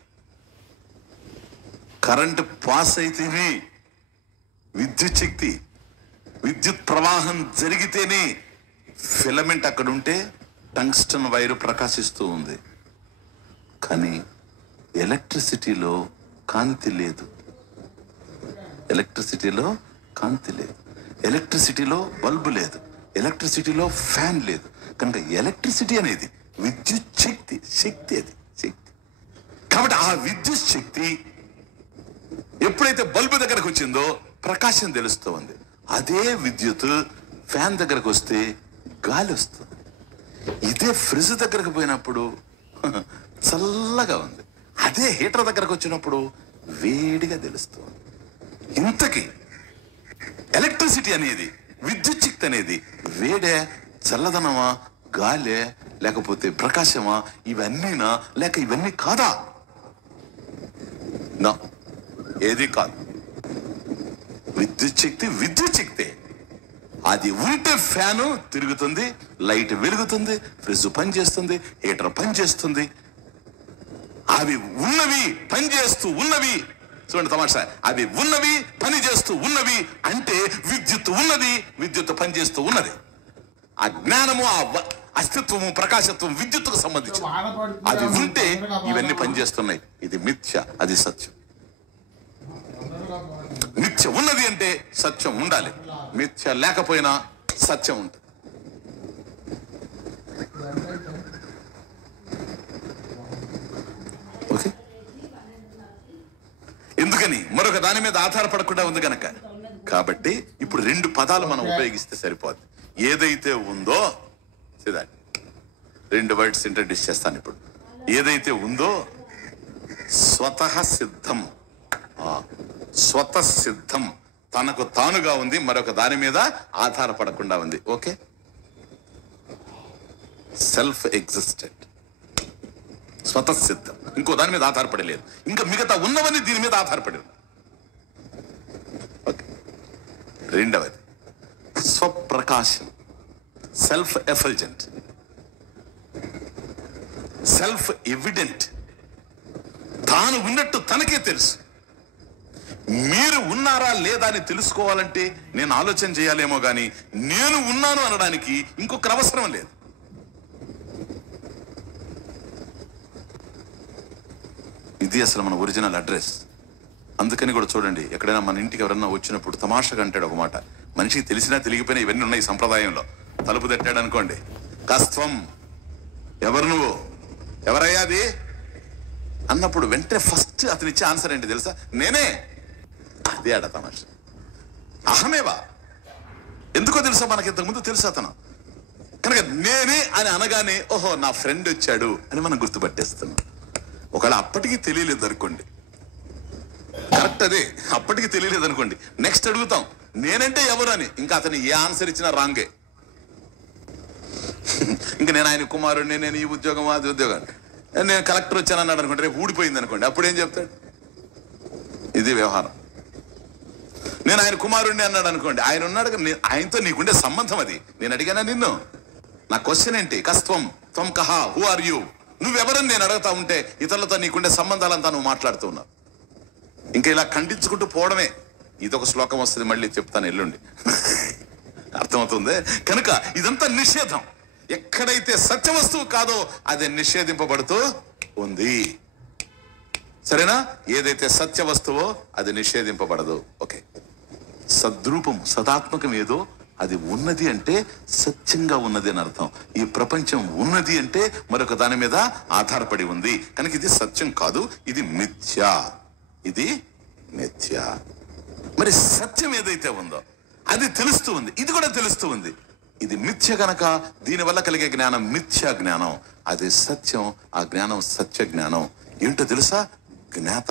కరెంటు పాస్ అయితేనే విద్యుత్ శక్తి, విద్యుత్ ప్రవాహం జరిగితేనే ఫిలమెంట్ అక్కడ ఉంటే టంగ్స్టన్ వైరు ప్రకాశిస్తూ ఉంది. కానీ ఎలక్ట్రిసిటీలో కాంతి లేదు. ఎలక్ట్రిసిటీలో కాంతి లేదు. ఎలక్ట్రిసిటీలో బల్బు లేదు. ఎలక్ట్రిసిటీలో ఫ్యాన్ లేదు. కనుక ఎలక్ట్రిసిటీ అనేది విద్యుత్ శక్తి. అది శక్తి. కాబట్టి ఆ విద్యుత్ శక్తి ఎప్పుడైతే బల్బు దగ్గరకు వచ్చిందో ప్రకాశం తెలుస్తూ ఉంది. అదే విద్యుత్ ఫ్యాన్ దగ్గరకు వస్తే గాలి వస్తుంది. ఇదే ఫ్రిడ్జ్ దగ్గరకు పోయినప్పుడు చల్లగా ఉంది. అదే హీటర్ దగ్గరకు వచ్చినప్పుడు వేడిగా తెలుస్తుంది. ఇంతకీ ఎలక్ట్రిసిటీ అనేది, విద్యుత్ శక్తి అనేది వేడే, చల్లదనమా, గాలే, లేకపోతే ప్రకాశమా, ఇవన్నీనా, లేక ఇవన్నీ కాదా? నా ఏది కాదు. విద్యుత్ శక్తి. అది ఉంటే ఫ్యాను తిరుగుతుంది, లైట్ వెలుగుతుంది, ఫ్రిడ్జ్ పనిచేస్తుంది, హీటర్ పనిచేస్తుంది. అవి ఉన్నవి పనిచేస్తూ ఉన్నవి. చూడండి తమాషా, అవి ఉన్నవి పని చేస్తూ ఉన్నవి అంటే విద్యుత్ ఉన్నది, విద్యుత్ పనిచేస్తూ ఉన్నది. ఆ జ్ఞానము, ఆ అస్తిత్వము, ప్రకాశత్వం విద్యుత్తుకు సంబంధించి. అది ఉంటే ఇవన్నీ పనిచేస్తున్నాయి. ఇది మిథ్య, అది సత్యం. మిథ్య ఉన్నది అంటే సత్యం ఉండాలి. మిథ్య లేకపోయినా సత్యం ఉంటుంది. ఓకే, ఎందుకని మరొక దాని మీద ఆధారపడకుండా ఉంది కనుక. కాబట్టి ఇప్పుడు 2 పదాలు మనం ఉపయోగిస్తే సరిపోద్ది. ఏదైతే ఉందో, 2 వర్డ్స్ ఇంట్రడ్యూస్ చేస్తాను ఇప్పుడు. ఏదైతే ఉందో స్వతః సిద్ధం, తనకు తానుగా ఉంది, మరొక దాని మీద ఆధారపడకుండా ఉంది. ఓకే, సెల్ఫ్ ఎగ్జిస్టెంట్, స్వతసిద్ధం, ఇంకో దాని మీద ఆధారపడలేదు. ఇంకా మిగతా ఉన్నవన్నీ దీని మీద ఆధారపడి. ఓకే, రెండవది స్వప్రకాశం, సెల్ఫ్ ఎఫల్జెంట్, సెల్ఫ్ ఎవిడెంట్. తాను ఉన్నట్టు తనకే తెలుసు. మీరు ఉన్నారా లేదా అని తెలుసుకోవాలంటే నేను ఆలోచన చేయాలేమో గాని నేను ఉన్నాను అనడానికి ఇంకొక అవసరం లేదు. ఇది అసలు మన ఒరిజినల్ అడ్రస్. అందుకని కూడా చూడండి, ఎక్కడైనా మన ఇంటికి ఎవరన్నా వచ్చినప్పుడు తమాషగా అంటాడు ఒక మాట. మనిషికి తెలిసినా తెలియకపోయినా ఇవన్నీ ఉన్నాయి సంప్రదాయంలో. తలుపు తట్టాడు అనుకోండి, కస్త్వం, ఎవరు నువ్వు, ఎవరయ్యా అది అన్నప్పుడు వెంటనే ఫస్ట్ అతను ఇచ్చే ఆన్సర్ ఏంటి తెలుసా? నేనే. అదే ఆడ తమాష. అహమేవా. ఎందుకో తెలుసా, మనకి ఇంతకుముందు తెలుసు అతను. కనుక నేనే అని అనగానే ఓహో నా ఫ్రెండ్ వచ్చాడు అని మనం గుర్తుపట్టేస్తున్నాం. ఒకవేళ అప్పటికి తెలియలేదు అనుకోండి, కరెక్ట్, అదే అప్పటికి తెలియలేదు అనుకోండి, నెక్స్ట్ అడుగుతాం నేనంటే ఎవరు అని. ఇంకా అతను ఏ ఆన్సర్ ఇచ్చినా రాంగే. ఇంకా నేను ఆయన కుమారుడిని, నేను ఈ ఉద్యోగం, అది ఉద్యోగం, నేను కలెక్టర్ వచ్చాను అన్నాడు అనుకోండి, రేపు ఊడిపోయింది అనుకోండి, అప్పుడు ఏం చెప్తాడు? ఇది వ్యవహారం. నేను ఆయన కుమారుడిని అన్నాడు అనుకోండి, ఆయన ఉన్నాడు, ఆయనతో నీకుండే సంబంధం అది. నేను అడిగానా నిన్ను? నా క్వశ్చన్ ఏంటి? కస్త్వం త్వం కహ, హూ ఆర్ యూ, నువ్వెవరని నేను అడుగుతా ఉంటే ఇతరులతో నీకుండే సంబంధాలంతా నువ్వు మాట్లాడుతూ ఉన్నావు. ఇంకా ఇలా ఖండించుకుంటూ పోవడమే. ఇదొక శ్లోకం వస్తుంది, మళ్ళీ చెప్తాను ఎల్లుండి. అర్థమవుతుంది? కనుక ఇదంతా నిషేధం. ఎక్కడైతే సత్య వస్తువు కాదో అది నిషేధింపబడుతూ ఉంది. సరేనా? ఏదైతే సత్య వస్తువో అది నిషేధింపబడదు. ఓకే, సద్రూపం, సదాత్మకం ఏదో అది ఉన్నది అంటే సత్యంగా ఉన్నది అని అర్థం. ఈ ప్రపంచం ఉన్నది అంటే మరొక దాని మీద ఆధారపడి ఉంది కనుక ఇది సత్యం కాదు, ఇది మిథ్య. ఇది మిథ్య. మరి సత్యం ఏదైతే ఉందో అది తెలుస్తూ ఉంది, ఇది కూడా తెలుస్తూ ఉంది. ఇది మిథ్య గనక దీనివల్ల కలిగే జ్ఞానం మిథ్యా జ్ఞానం. అది సత్యం, ఆ జ్ఞానం సత్య జ్ఞానం. ఏంటో తెలుసా? జ్ఞాత,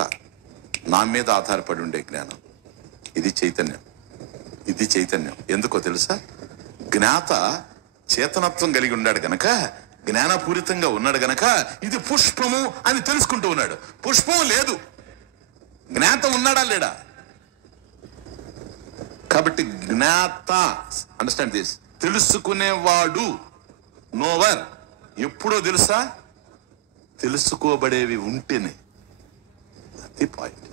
నా మీద ఆధారపడి ఉండే జ్ఞానం. ఇది చైతన్యం, ఇది చైతన్యం. ఎందుకో తెలుసా? జ్ఞాత చేతనత్వం కలిగి ఉన్నాడు గనక, జ్ఞానపూరితంగా ఉన్నాడు గనక ఇది పుష్పము అని తెలుసుకుంటూ ఉన్నాడు. పుష్పం లేదు, జ్ఞాత ఉన్నాడా లేడా? కాబట్టి జ్ఞాత, అండర్స్టాండ్ దిస్, తెలుసుకునేవాడు, నోవర్. ఎప్పుడో తెలుసా? తెలుసుకోబడేవి ఉంటేనే. అది పాయింట్.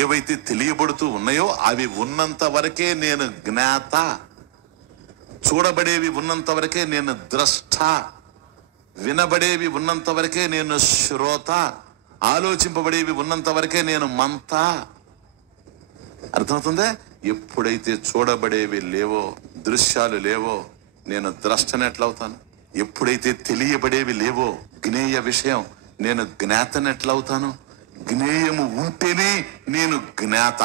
ఏవైతే తెలియబడుతూ ఉన్నాయో అవి ఉన్నంత వరకే నేను జ్ఞాత, చూడబడేవి ఉన్నంత వరకే నేను ద్రష్ట, వినబడేవి ఉన్నంత వరకే నేను శ్రోత, ఆలోచింపబడేవి ఉన్నంత వరకే నేను మంత. అర్థమవుతుందా? ఎప్పుడైతే చూడబడేవి లేవో, దృశ్యాలు లేవో, నేను ద్రష్టని ఎట్లవుతాను? ఎప్పుడైతే తెలియబడేవి లేవో, జ్ఞేయ విషయం, నేను జ్ఞాతని ఎట్లవుతాను? జ్ఞేయము ఉంటేనే నేను జ్ఞాత.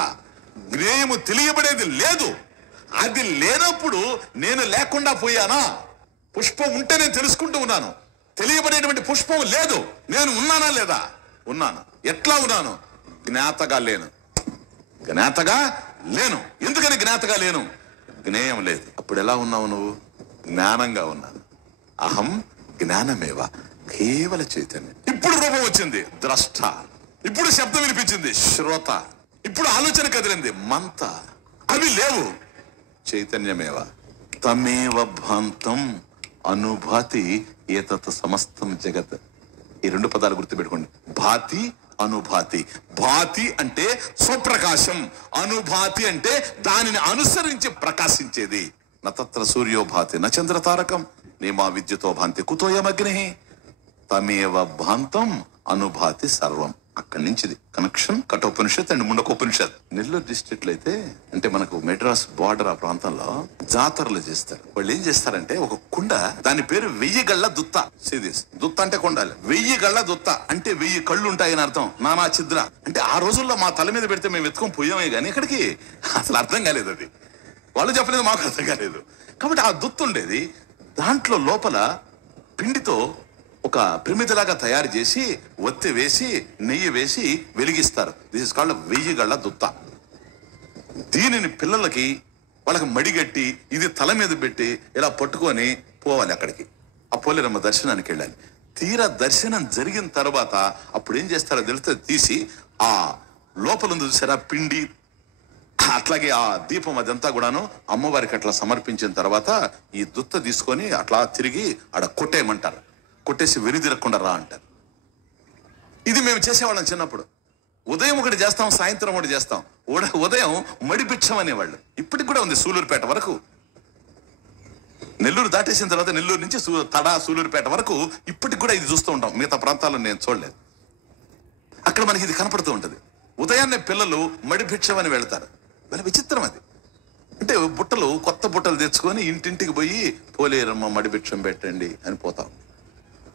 జ్ఞేయము తెలియబడేది లేదు. అది లేనప్పుడు నేను లేకుండా పోయానా? పుష్పం ఉంటే నేను తెలుసుకుంటూ ఉన్నాను. తెలియబడేటువంటి పుష్పం లేదు. నేను ఉన్నానా లేదా? ఉన్నాను. ఎట్లా ఉన్నాను? జ్ఞాతగా లేను. జ్ఞాతగా లేను. ఎందుకని జ్ఞాతగా లేను? జ్ఞేయం లేదు. అప్పుడు ఎలా ఉన్నావు నువ్వు? జ్ఞానంగా ఉన్నాను. అహం జ్ఞానమేవ, కేవల చైతన్యం. ఇప్పుడు రూపం వచ్చింది, ద్రష్ట. ఇప్పుడు శబ్దం వినిపించింది, శ్రోత. ఇప్పుడు ఆలోచన కదిలింది, మంత. అవి లేవు, చైతన్యమేవ. తమేవ భాంతం అనుభాతి ఏతత్ సమస్తం జగత్. ఈ రెండు పదాలు గుర్తుపెట్టుకోండి. భాతి, అనుభాతి. భాతి అంటే స్వప్రకాశం, అనుభాతి అంటే దానిని అనుసరించి ప్రకాశించేది. నత్ర సూర్యో భాతి న చంద్ర తారకం నేమా విద్యుతో భాంతి కుతోయమగ్ని. తమేవ భాంతం అనుభాతి సర్వం. అక్కడి నుంచి connection Kathopanishad and Mundakopanishad. Nellore district లో అయితే, అంటే మనకు మెడ్రాస్ బార్డర్ ఆ ప్రాంతంలో జాతరలు చేస్తారు. వాళ్ళు ఏం చేస్తారంటే, ఒక కుండ, దాని పేరు 1000 గళ్ళ దుత్త. సిరీస్ దుత్త అంటే కొండాలి. 1000 గళ్ళ దుత్త అంటే 1000 కళ్ళు ఉంటాయని అర్థం. నానా ఛిద్ర అంటే ఆ రోజుల్లో మా తల మీద పెడితే మేము ఎత్తుకొని పోయామే కానీ ఇక్కడికి అసలు అర్థం కాలేదు. అది వాళ్ళు చెప్పలేదు, మాకు అర్థం కాలేదు. కాబట్టి ఆ దుత్తు ఉండేది. దాంట్లో లోపల పిండితో ఒక ప్రమిదలాగా తయారు చేసి ఒత్తి వేసి నెయ్యి వేసి వెలిగిస్తారు. దిస్ ఇస్ కాల్డ్ 1000 గళ్ళ దుత్త. దీనిని పిల్లలకి వాళ్ళకి మడిగట్టి ఇది తల మీద పెట్టి ఇలా పట్టుకొని పోవాలి అక్కడికి. ఆ పోలేరమ్మ దర్శనానికి వెళ్ళాలి. తీరా దర్శనం జరిగిన తర్వాత అప్పుడు ఏం చేస్తారో తెలిస్తే, తీసి ఆ లోపల ఉంది చూసారా పిండి, అట్లాగే ఆ దీపం అదంతా కూడాను అమ్మవారికి అట్లా సమర్పించిన తర్వాత ఈ దుత్త తీసుకొని అట్లా తిరిగి ఆడ కొట్టేయమంటారు. కొట్టేసి వెనుదిరగకుండా రా అంటారు. ఇది మేము చేసేవాళ్ళం చిన్నప్పుడు. ఉదయం ఒకటి చేస్తాం, సాయంత్రం ఒకటి చేస్తాం. ఉదయం మడిపిచ్చం అనేవాళ్ళు. ఇప్పటికి కూడా ఉంది సూలూరుపేట వరకు. నెల్లూరు దాటేసిన తర్వాత నెల్లూరు నుంచి తడా సూలూరుపేట వరకు ఇప్పటికి కూడా ఇది చూస్తూ ఉంటాం. మిగతా ప్రాంతాల్లో నేను చూడలేదు. అక్కడ మనకి ఇది కనపడుతూ ఉంటుంది. ఉదయాన్నే పిల్లలు మడిభిక్షం అని వెళ్తారు. వాళ్ళ విచిత్రం అది. అంటే బుట్టలు, కొత్త బుట్టలు తెచ్చుకొని ఇంటింటికి పోయి పోలేరమ్మ మడిభిక్షం పెట్టండి అని పోతాం.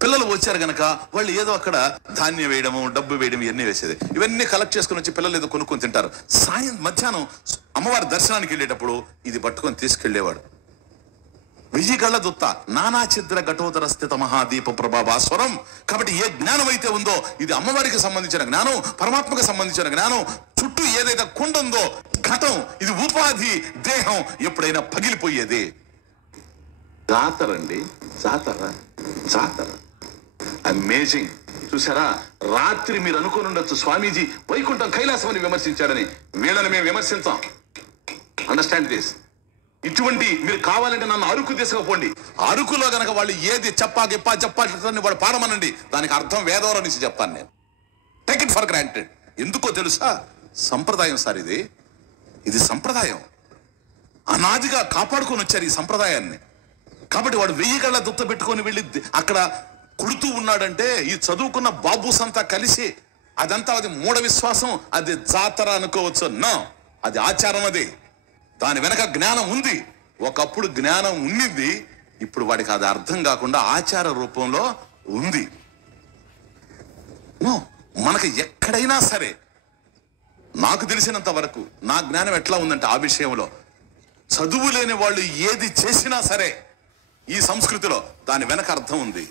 పిల్లలు వచ్చారు గనక వాళ్ళు ఏదో అక్కడ ధాన్యం వేయడము, డబ్బు వేయడం ఇవన్నీ వేసేది. ఇవన్నీ కలెక్ట్ చేసుకుని వచ్చి పిల్లలు ఏదో కొనుక్కొని తింటారు. మధ్యాహ్నం అమ్మవారి దర్శనానికి వెళ్ళేటప్పుడు ఇది పట్టుకొని తీసుకెళ్లేవాడు. 1000 గళ్ళ దుత్త, నానా ఛిద్ర ఘటోదర స్థిత మహాదీప ప్రభాభాస్వరం. కాబట్టి ఏ జ్ఞానం అయితే ఉందో ఇది అమ్మవారికి సంబంధించిన జ్ఞానం, పరమాత్మకు సంబంధించిన జ్ఞానం. చుట్టూ ఏదైతే కుండ ఉందో ఘటం, ఇది ఉపాధి, దేహం ఎప్పుడైనా పగిలిపోయేది. జాతర అండి, జాతర, జాతర. అమేజింగ్. చూసారా, రాత్రి మీరు అనుకుని ఉండొచ్చు స్వామీజీ వైకుంఠం కైలాసం అని విమర్శించాడని. వీళ్ళని మేము విమర్శించాం. Understand this. ఇటువంటి మీరు కావాలంటే నన్ను అరకు తీసుకుపోండి. అరకులో గనక వాళ్ళు ఏది చెప్పాలి వాడు పాడమనండి, దానికి అర్థం వేదవరం నుంచి చెప్తాను నేను. Take it for granted. ఎందుకో తెలుసా? సంప్రదాయం సార్ ఇది. ఇది సంప్రదాయం. అనాదిగా కాపాడుకొని వచ్చారు ఈ సంప్రదాయాన్ని. కాబట్టి వాడు 1000 గళ్ళ దుత్త పెట్టుకొని వెళ్ళి అక్కడ కుడుతూ ఉన్నాడంటే ఈ చదువుకున్న బాబూస్ అంతా కలిసి అదంతా అది మూఢ విశ్వాసం, అది జాతర అనుకోవచ్చు. నా అది ఆచారం. అది దాని వెనక జ్ఞానం ఉంది. ఒకప్పుడు జ్ఞానం ఉండింది, ఇప్పుడు వాడికి అది అర్థం కాకుండా ఆచార రూపంలో ఉంది. మనకి ఎక్కడైనా సరే, నాకు తెలిసినంత వరకు నా జ్ఞానం ఎట్లా ఉందంటే ఆ విషయంలో, చదువు లేని వాళ్ళు ఏది చేసినా సరే ఈ సంస్కృతిలో దాని వెనక అర్థం ఉంది.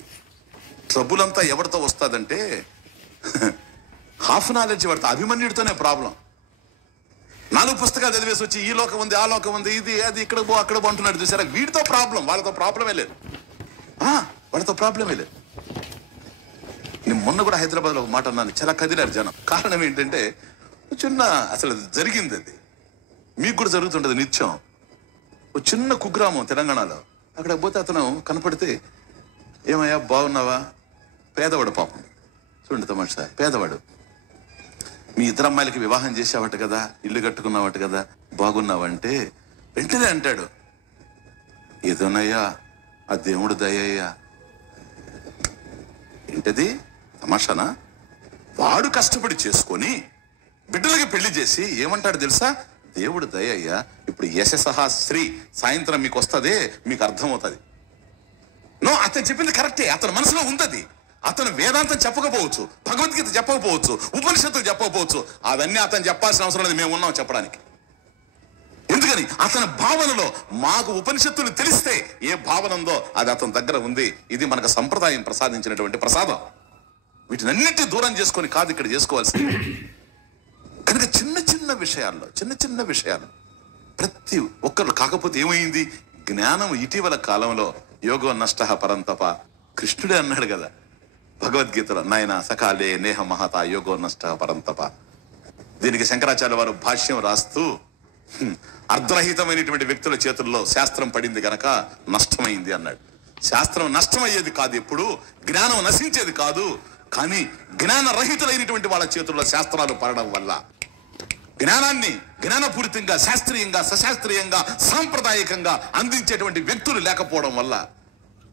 ట్రబుల్ అంతా ఎవరితో వస్తుందంటే హాఫ్ నాలెడ్జ్ పడితే అభిమన్యుడితోనే ప్రాబ్లం. 4 పుస్తకాలు చదివేసి వచ్చి ఈ లోకం ఉంది, ఆ లోకం ఉంది, ఇది అది ఇక్కడ పో అక్కడ పో అంటున్నాడు చూసారా. వీడితో ప్రాబ్లం, వాళ్ళతో ప్రాబ్లమే లేదు. వాళ్ళతో ప్రాబ్లమే లేదు. నేను మొన్న కూడా హైదరాబాద్లో ఒక మాట అన్నాను, చాలా కదిలారు జనం. కారణం ఏంటంటే చిన్న అసలు జరిగింది అది. మీకు కూడా జరుగుతుంటది నిత్యం. ఒక చిన్న కుగ్రామం తెలంగాణలో, అక్కడ పోతే అతను కనపడితే, ఏమయ్యా బాగున్నావా? పేదవాడు పాపం, చూడండి తమాషా, పేదవాడు. మీ ఇద్దరు అమ్మాయిలకి వివాహం చేసావట కదా, ఇల్లు కట్టుకున్నావట కదా, బాగున్నావంటే వెంటనే అంటాడు, ఏదోనయ్యా ఆ దేవుడు దయ్యయ్యా. ఏంటది తమాషానా? వాడు కష్టపడి చేసుకొని బిడ్డలకి పెళ్లి చేసి ఏమంటాడు తెలుసా? దేవుడు దయ్యయ్యా, ఇప్పుడు యశసహ శ్రీ సాయంత్రం మీకు వస్తుంది, మీకు అర్థమవుతుంది. నో, అతను చెప్పింది కరెక్టే, అతని మనసులో ఉందది. అతను వేదాంతం చెప్పకపోవచ్చు, భగవద్గీత చెప్పకపోవచ్చు, ఉపనిషత్తులు చెప్పకపోవచ్చు, అవన్నీ అతను చెప్పాల్సిన అవసరం లేదు, మేము ఉన్నాం చెప్పడానికి. ఎందుకని? అతని భావనలో మాకు ఉపనిషత్తులు తెలిస్తే ఏ భావన ఉందో అది అతని దగ్గర ఉంది. ఇది మనకు సంప్రదాయం ప్రసాదించినటువంటి ప్రసాదం. వీటినన్నిటి దూరం చేసుకొని కాదు ఇక్కడ చేసుకోవాల్సింది. కనుక చిన్న చిన్న విషయాలు ప్రతి ఒక్కరు. కాకపోతే ఏమైంది? జ్ఞానం ఇటీవల కాలంలో యోగో నష్ట పరంతప, కృష్ణుడే అన్నాడు కదా భగవద్గీతలో, నాయన సకాలే నేహ మహత యోగో నష్ట పరంతప. దీనికి శంకరాచార్య వారు భాష్యం రాస్తూ, అర్ధరహితమైనటువంటి వ్యక్తుల చేతుల్లో శాస్త్రం పడింది గనక నష్టమైంది అన్నాడు. శాస్త్రం నష్టమయ్యేది కాదు, ఎప్పుడు జ్ఞానం నశించేది కాదు. కానీ జ్ఞానరహితులైనటువంటి వాళ్ళ చేతుల్లో శాస్త్రాలు పడడం వల్ల జ్ఞానాన్ని జ్ఞానపూరితంగా, శాస్త్రీయంగా, సశాస్త్రీయంగా, సాంప్రదాయకంగా అందించేటువంటి వ్యక్తులు లేకపోవడం వల్ల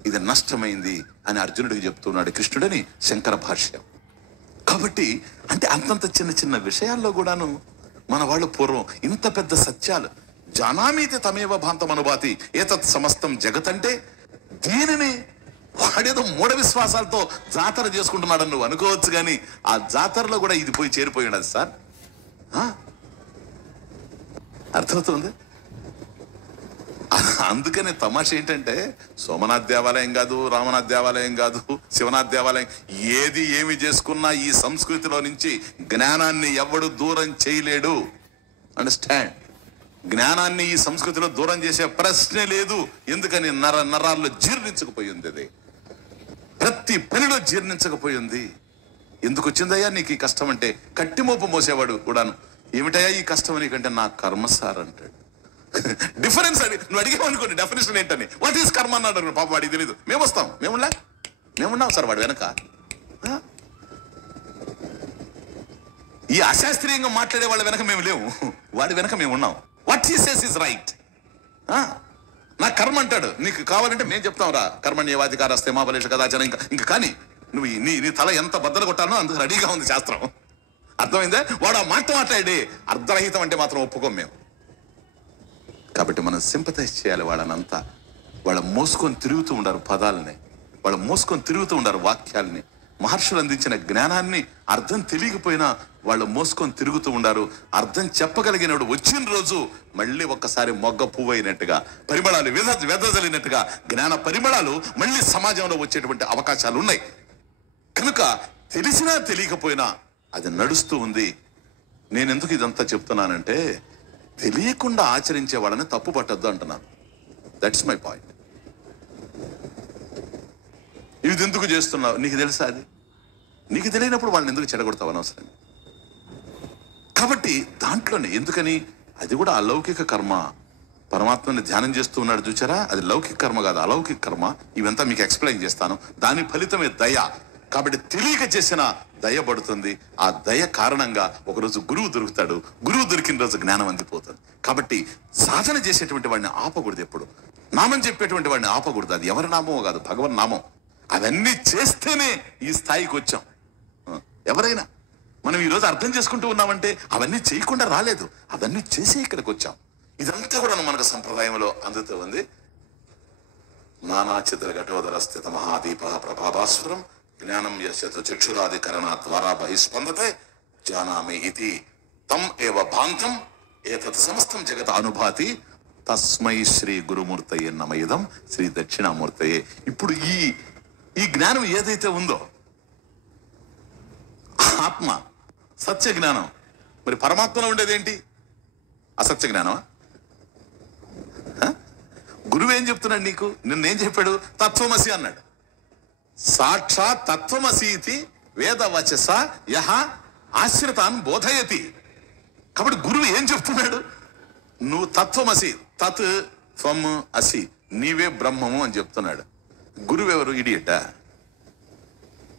ఇది నష్టమైంది అని అర్జునుడికి చెప్తున్నాడు కృష్ణుడని శంకర భాష్యం. కాబట్టి అంటే అంతంత చిన్న విషయాల్లో కూడాను మన వాళ్ళు పూర్వం ఇంత పెద్ద సత్యాలు, జానామీతి తమేవ భాంతమనుభాతి ఏతత్ సమస్తం జగత్ అంటే దీనిని వాడేదో మూఢ విశ్వాసాలతో జాతర చేసుకుంటున్నాడని నువ్వు అనుకోవచ్చు, కానీ ఆ జాతరలో కూడా ఇది పోయి చేరిపోయి ఉండదు సార్. అర్థమవుతుంది? అందుకనే తమాష ఏంటంటే, సోమనాథ్ దేవాలయం కాదు, రామనాథ్ దేవాలయం కాదు, శివనాథ్ దేవాలయం, ఏమి చేసుకున్నా ఈ సంస్కృతిలో నుంచి జ్ఞానాన్ని ఎవడు దూరం చేయలేడు. అండర్స్టాండ్? జ్ఞానాన్ని ఈ సంస్కృతిలో దూరం చేసే ప్రశ్నే లేదు. ఎందుకని? నరాల్లో జీర్ణించకపోయింది, అది ప్రతి పనిలో జీర్ణించకపోయింది. ఎందుకు వచ్చిందయ్యా నీకు ఈ కష్టం అంటే, కట్టిమోపు మోసేవాడు కూడాను, ఏమిటయ్యా ఈ కష్టం నీకంటే, నా కర్మ సార్ అంటాడు. డిఫరెన్స్ అది. నువ్వు అడిగామనుకోండి డెఫినేషన్ ఏంటని, వాట్ ఈస్ కర్మ అన్నాడు పాప, వాడికి తెలీదు. మేమున్నాం సార్ వాడి వెనక. ఈ అశాస్త్రీయంగా మాట్లాడే వాళ్ళ వెనక మేము లేవు, వాడి వెనక మేము ఉన్నాం. What he says is right. నా కర్మ అంటాడు, నీకు కావాలంటే మేము చెప్తాం రా, కర్మణ్యేవాధికారస్తే మా బలేష కదాచన. ఇంకా కానీ నువ్వు నీ తల ఎంత బద్దలు కొట్టానో అందుకు రెడీగా ఉంది శాస్త్రం. అర్థమైందా? వాడు ఆ మాట మాట్లాడి అర్ధరహితం అంటే మాత్రం ఒప్పుకోం మేము. కాబట్టి మనం సింపథైజ్ చేయాలి వాళ్ళనంతా. వాళ్ళు మోసుకొని తిరుగుతూ ఉండారు పదాలని, వాళ్ళు మోసుకొని తిరుగుతూ ఉండారు వాక్యాలని. మహర్షులు అందించిన జ్ఞానాన్ని అర్థం తెలియకపోయినా వాళ్ళు మోసుకొని తిరుగుతూ ఉండారు. అర్థం చెప్పగలిగినప్పుడు వచ్చిన రోజు మళ్ళీ ఒక్కసారి మొగ్గ పువ్వు అయినట్టుగా, పరిమళాలు వెదజల్లినట్టుగా జ్ఞాన పరిమళాలు మళ్ళీ సమాజంలో వచ్చేటువంటి అవకాశాలు ఉన్నాయి. కనుక తెలిసినా తెలియకపోయినా అది నడుస్తూ ఉంది. నేను ఎందుకు ఇదంతా చెప్తున్నానంటే, తెలియకుండా ఆచరించే వాళ్ళని తప్పు పట్టద్దు అంటున్నాను. That's my point. ఇది ఎందుకు చేస్తున్నావు, నీకు తెలుసా? అది నీకు తెలియనప్పుడు వాళ్ళని ఎందుకు చెడగొడతావు అనవసరం. కాబట్టి దాంట్లోనే ఎందుకని, అది కూడా అలౌకిక కర్మ. పరమాత్మని ధ్యానం చేస్తూ ఉన్నాడు చూచారా, అది లౌకిక కర్మ కాదు, అలౌకిక కర్మ. ఇవంతా మీకు ఎక్స్ప్లెయిన్ చేస్తాను. దాని ఫలితమే దయ. కాబట్టి తెలియక చేసిన దయ పడుతుంది. ఆ దయ కారణంగా ఒకరోజు గురువు దొరుకుతాడు, గురువు దొరికిన రోజు జ్ఞానం అందిపోతుంది. కాబట్టి సాధన చేసేటువంటి వాడిని ఆపకూడదు, ఎప్పుడు నామం చెప్పేటువంటి వాడిని ఆపకూడదు. అది ఎవరి నామో కాదు, భగవన్ నామం. అవన్నీ చేస్తేనే ఈ స్థాయికి వచ్చాం. ఎవరైనా మనం ఈరోజు అర్థం చేసుకుంటూ ఉన్నామంటే అవన్నీ చేయకుండా రాలేదు, అవన్నీ చేసే ఇక్కడికి వచ్చాం. ఇదంతా కూడా మనకు సంప్రదాయంలో అందుతూ ఉంది. నానాచిత్ర ఘటోదర స్థిత మహాదీప ప్రభాభాస్వరం జ్ఞానం యశతు చక్షురాధికరణ ద్వారా బహిస్పందతే జానామి ఇది తం ఏవ భాంతం ఏతత్ సమస్తం జగత అనుభాతి తస్మై శ్రీ గురుమూర్తయే నమయిదం శ్రీ దక్షిణామూర్తయే. ఇప్పుడు ఈ జ్ఞానం ఏదైతే ఉందో ఆత్మ సత్య జ్ఞానం, మరి పరమాత్మలో ఉండేది ఏంటి? అసత్య జ్ఞానమా? గురువు ఏం చెప్తున్నాడు నీకు? నిన్నేం చెప్పాడు? తత్వమసి అన్నాడు. సాక్షాత్ తత్వమసీతి వేదవచస యహ ఆశ్రితాన్ బోధయతి. కాబట్టి గురువు ఏం చెప్తున్నాడు? నువ్వు తత్వమసి, తత్ త్వం అసి, నీవే బ్రహ్మము అని చెప్తున్నాడు. గురువు ఎవరు? ఇడియటా?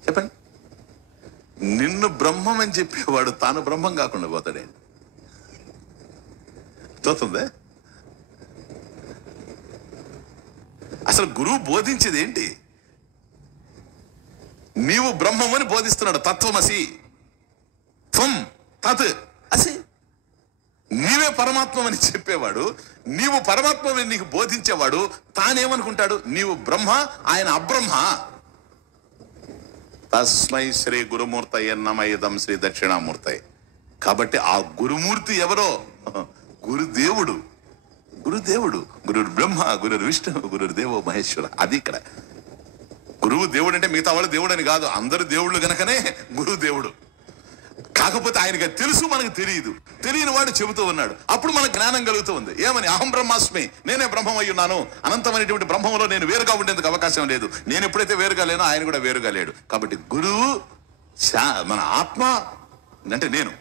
చెప్పండి. నిన్ను బ్రహ్మం అని చెప్పేవాడు తాను బ్రహ్మం కాకుండా పోతాడే. తోతుందే? అసలు గురువు బోధించేది ఏంటి? నీవు బ్రహ్మమని బోధిస్తున్నాడు. తత్వమసి, త్వం తత్ అసి, నీవే పరమాత్మని చెప్పేవాడు, నీవు పరమాత్మని నీకు బోధించేవాడు తానేమనుకుంటాడు? నీవు బ్రహ్మ, ఆయన అబ్రహ్మ. తస్మై శ్రీ గురుమూర్తయ్య నమయదం శ్రీ దక్షిణామూర్తయ్య. కాబట్టి ఆ గురుమూర్తి ఎవరో? గురుదేవుడు. గురుదేవుడు, గురు బ్రహ్మ, గురు విష్ణు, గురు దేవో మహేశ్వర. అది ఇక్కడ గురువు దేవుడు అంటే మిగతా వాళ్ళు దేవుడు అని కాదు, అందరు దేవుళ్ళు గనకనే గురువు దేవుడు. కాకపోతే ఆయనకి తెలుసు, మనకు తెలియదు. తెలియని వాడు చెబుతూ ఉన్నాడు, అప్పుడు మనకు జ్ఞానం కలుగుతూ ఉంది. ఏమని? అహం బ్రహ్మాస్మి, నేనే బ్రహ్మం అయి ఉన్నాను. అనంతమైనటువంటి బ్రహ్మంలో నేను వేరుగా ఉండేందుకు అవకాశం లేదు. నేను ఎప్పుడైతే వేరుగా లేనో ఆయన కూడా వేరుగా లేడు. కాబట్టి గురువు మన ఆత్మ అంటే నేను,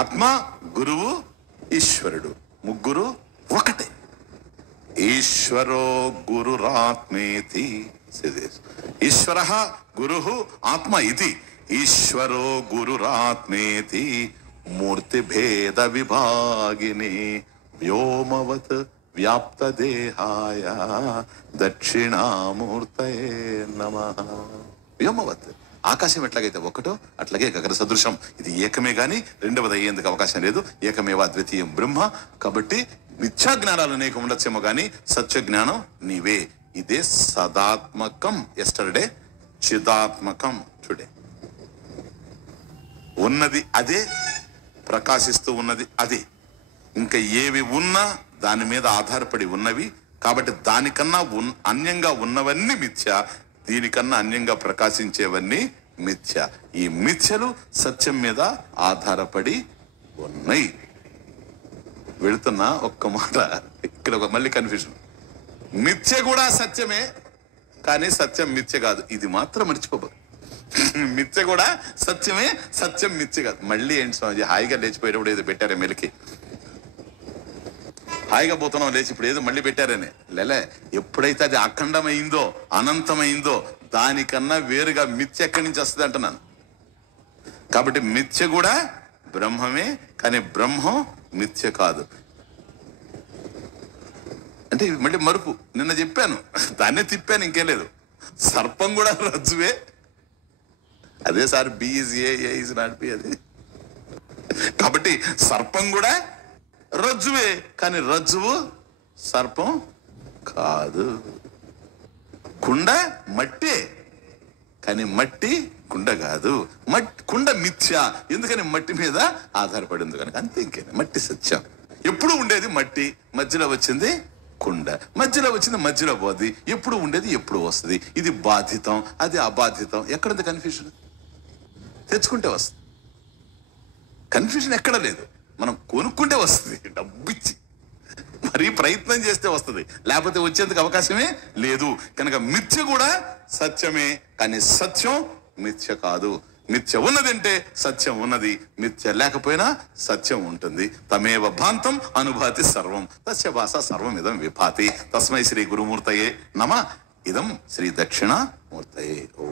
ఆత్మ, గురువు, ఈశ్వరుడు, ముగ్గురు ఒకటే. ఈశ్వరో గురురాత్మేతి. ఈశ్వర గురు ఆత్మ ఇది. ఈశ్వరో గురురాత్మేతి మూర్తి భేద విభాగిని వ్యోమవత్ వ్యాప్త దేహాయ దక్షిణామూర్తయే నమః. వ్యోమవత్, ఆకాశం ఎట్లాగైతే ఒకటో అట్లాగే గగన సదృశం. ఇది ఏకమే గాని రెండవది అయ్యేందుకు అవకాశం లేదు. ఏకమేవా ద్వితీయం బ్రహ్మ. కాబట్టి మిథ్యా జ్ఞానాలు అనేక ఉండొచ్చేమో గాని సత్య జ్ఞానం నీవే. ఇదే సదాత్మకం ఎస్టర్డే, చిదాత్మకం టుడే. ఉన్నది అదే, ప్రకాశిస్తూ ఉన్నది అదే. ఇంకా ఏవి ఉన్నా దాని మీద ఆధారపడి ఉన్నవి. కాబట్టి దానికన్నా అన్యంగా ఉన్నవన్నీ మిథ్య, దీనికన్నా అన్యంగా ప్రకాశించేవన్నీ మిథ్య. ఈ మిథ్యలు సత్యం మీద ఆధారపడి ఉన్నాయి. వెళుతున్నా ఒక్క మాట, ఇక్కడ మళ్ళీ కన్ఫ్యూజన్. మిథ్య కూడా సత్యమే, కానీ సత్యం మిథ్య కాదు. ఇది మాత్రం మర్చిపోబోదు. మిథ్య కూడా సత్యమే, సత్యం మిథ్య కాదు. మళ్ళీ ఏంటి స్వామిజీ, హాయిగా లేచిపోయేటప్పుడు ఏదో పెట్టారే మెలికి, హాయిగా పోతున్నాం లేచి, ఇప్పుడు ఏదో మళ్ళీ పెట్టారని లేలే. ఎప్పుడైతే అది అఖండమైందో, అనంతమైందో, దానికన్నా వేరుగా మిథ్య ఎక్కడి నుంచి వస్తుంది అంటున్నాను. కాబట్టి మిథ్య కూడా బ్రహ్మమే, కానీ బ్రహ్మం మిథ్య కాదు. అంటే మళ్ళీ మరుపు, నిన్న చెప్పాను, దాన్నే తిప్పాను, ఇంకేం లేదు. సర్పం కూడా రజ్జువే. అదే sir, B is A, A is not B. అది కాబట్టి సర్పం కూడా రజ్జువే, కానీ రజ్జువు సర్పం కాదు. కుండ మట్టే, కానీ మట్టి కుండ కాదు. కుండ మిథ్య, ఎందుకని మట్టి మీద ఆధారపడింది కనుక. అంతే, ఇంకేనా. మట్టి సత్యం. ఎప్పుడు ఉండేది మట్టి, మధ్యలో వచ్చింది కుండ, మధ్యలో వచ్చింది మధ్యలో పోద్ది. ఎప్పుడు ఉండేది ఎప్పుడు వస్తుంది. ఇది బాధితం, అది అబాధితం. ఎక్కడుంది కన్ఫ్యూజన్? తెచ్చుకుంటే వస్తుంది. కన్ఫ్యూజన్ ఎక్కడ లేదు. మనం కొనుక్కుంటే వస్తుంది, డబ్బిచ్చి మరీ ప్రయత్నం చేస్తే వస్తుంది, లేకపోతే వచ్చేందుకు అవకాశమే లేదు. కనుక మిథ్య కూడా సత్యమే, కానీ సత్యం మిథ్య కాదు. మిథ్య ఉన్నదంటే సత్యం ఉన్నది, మిథ్య లేకపోయినా సత్యం ఉంటుంది. తమేవ భాంతం అనుభాతి సర్వం, తస్య భాష సర్వమిదం విభాతి. తస్మై శ్రీ గురుమూర్తయే నమ. ఇదం శ్రీ దక్షిణామూర్తయే. ఓ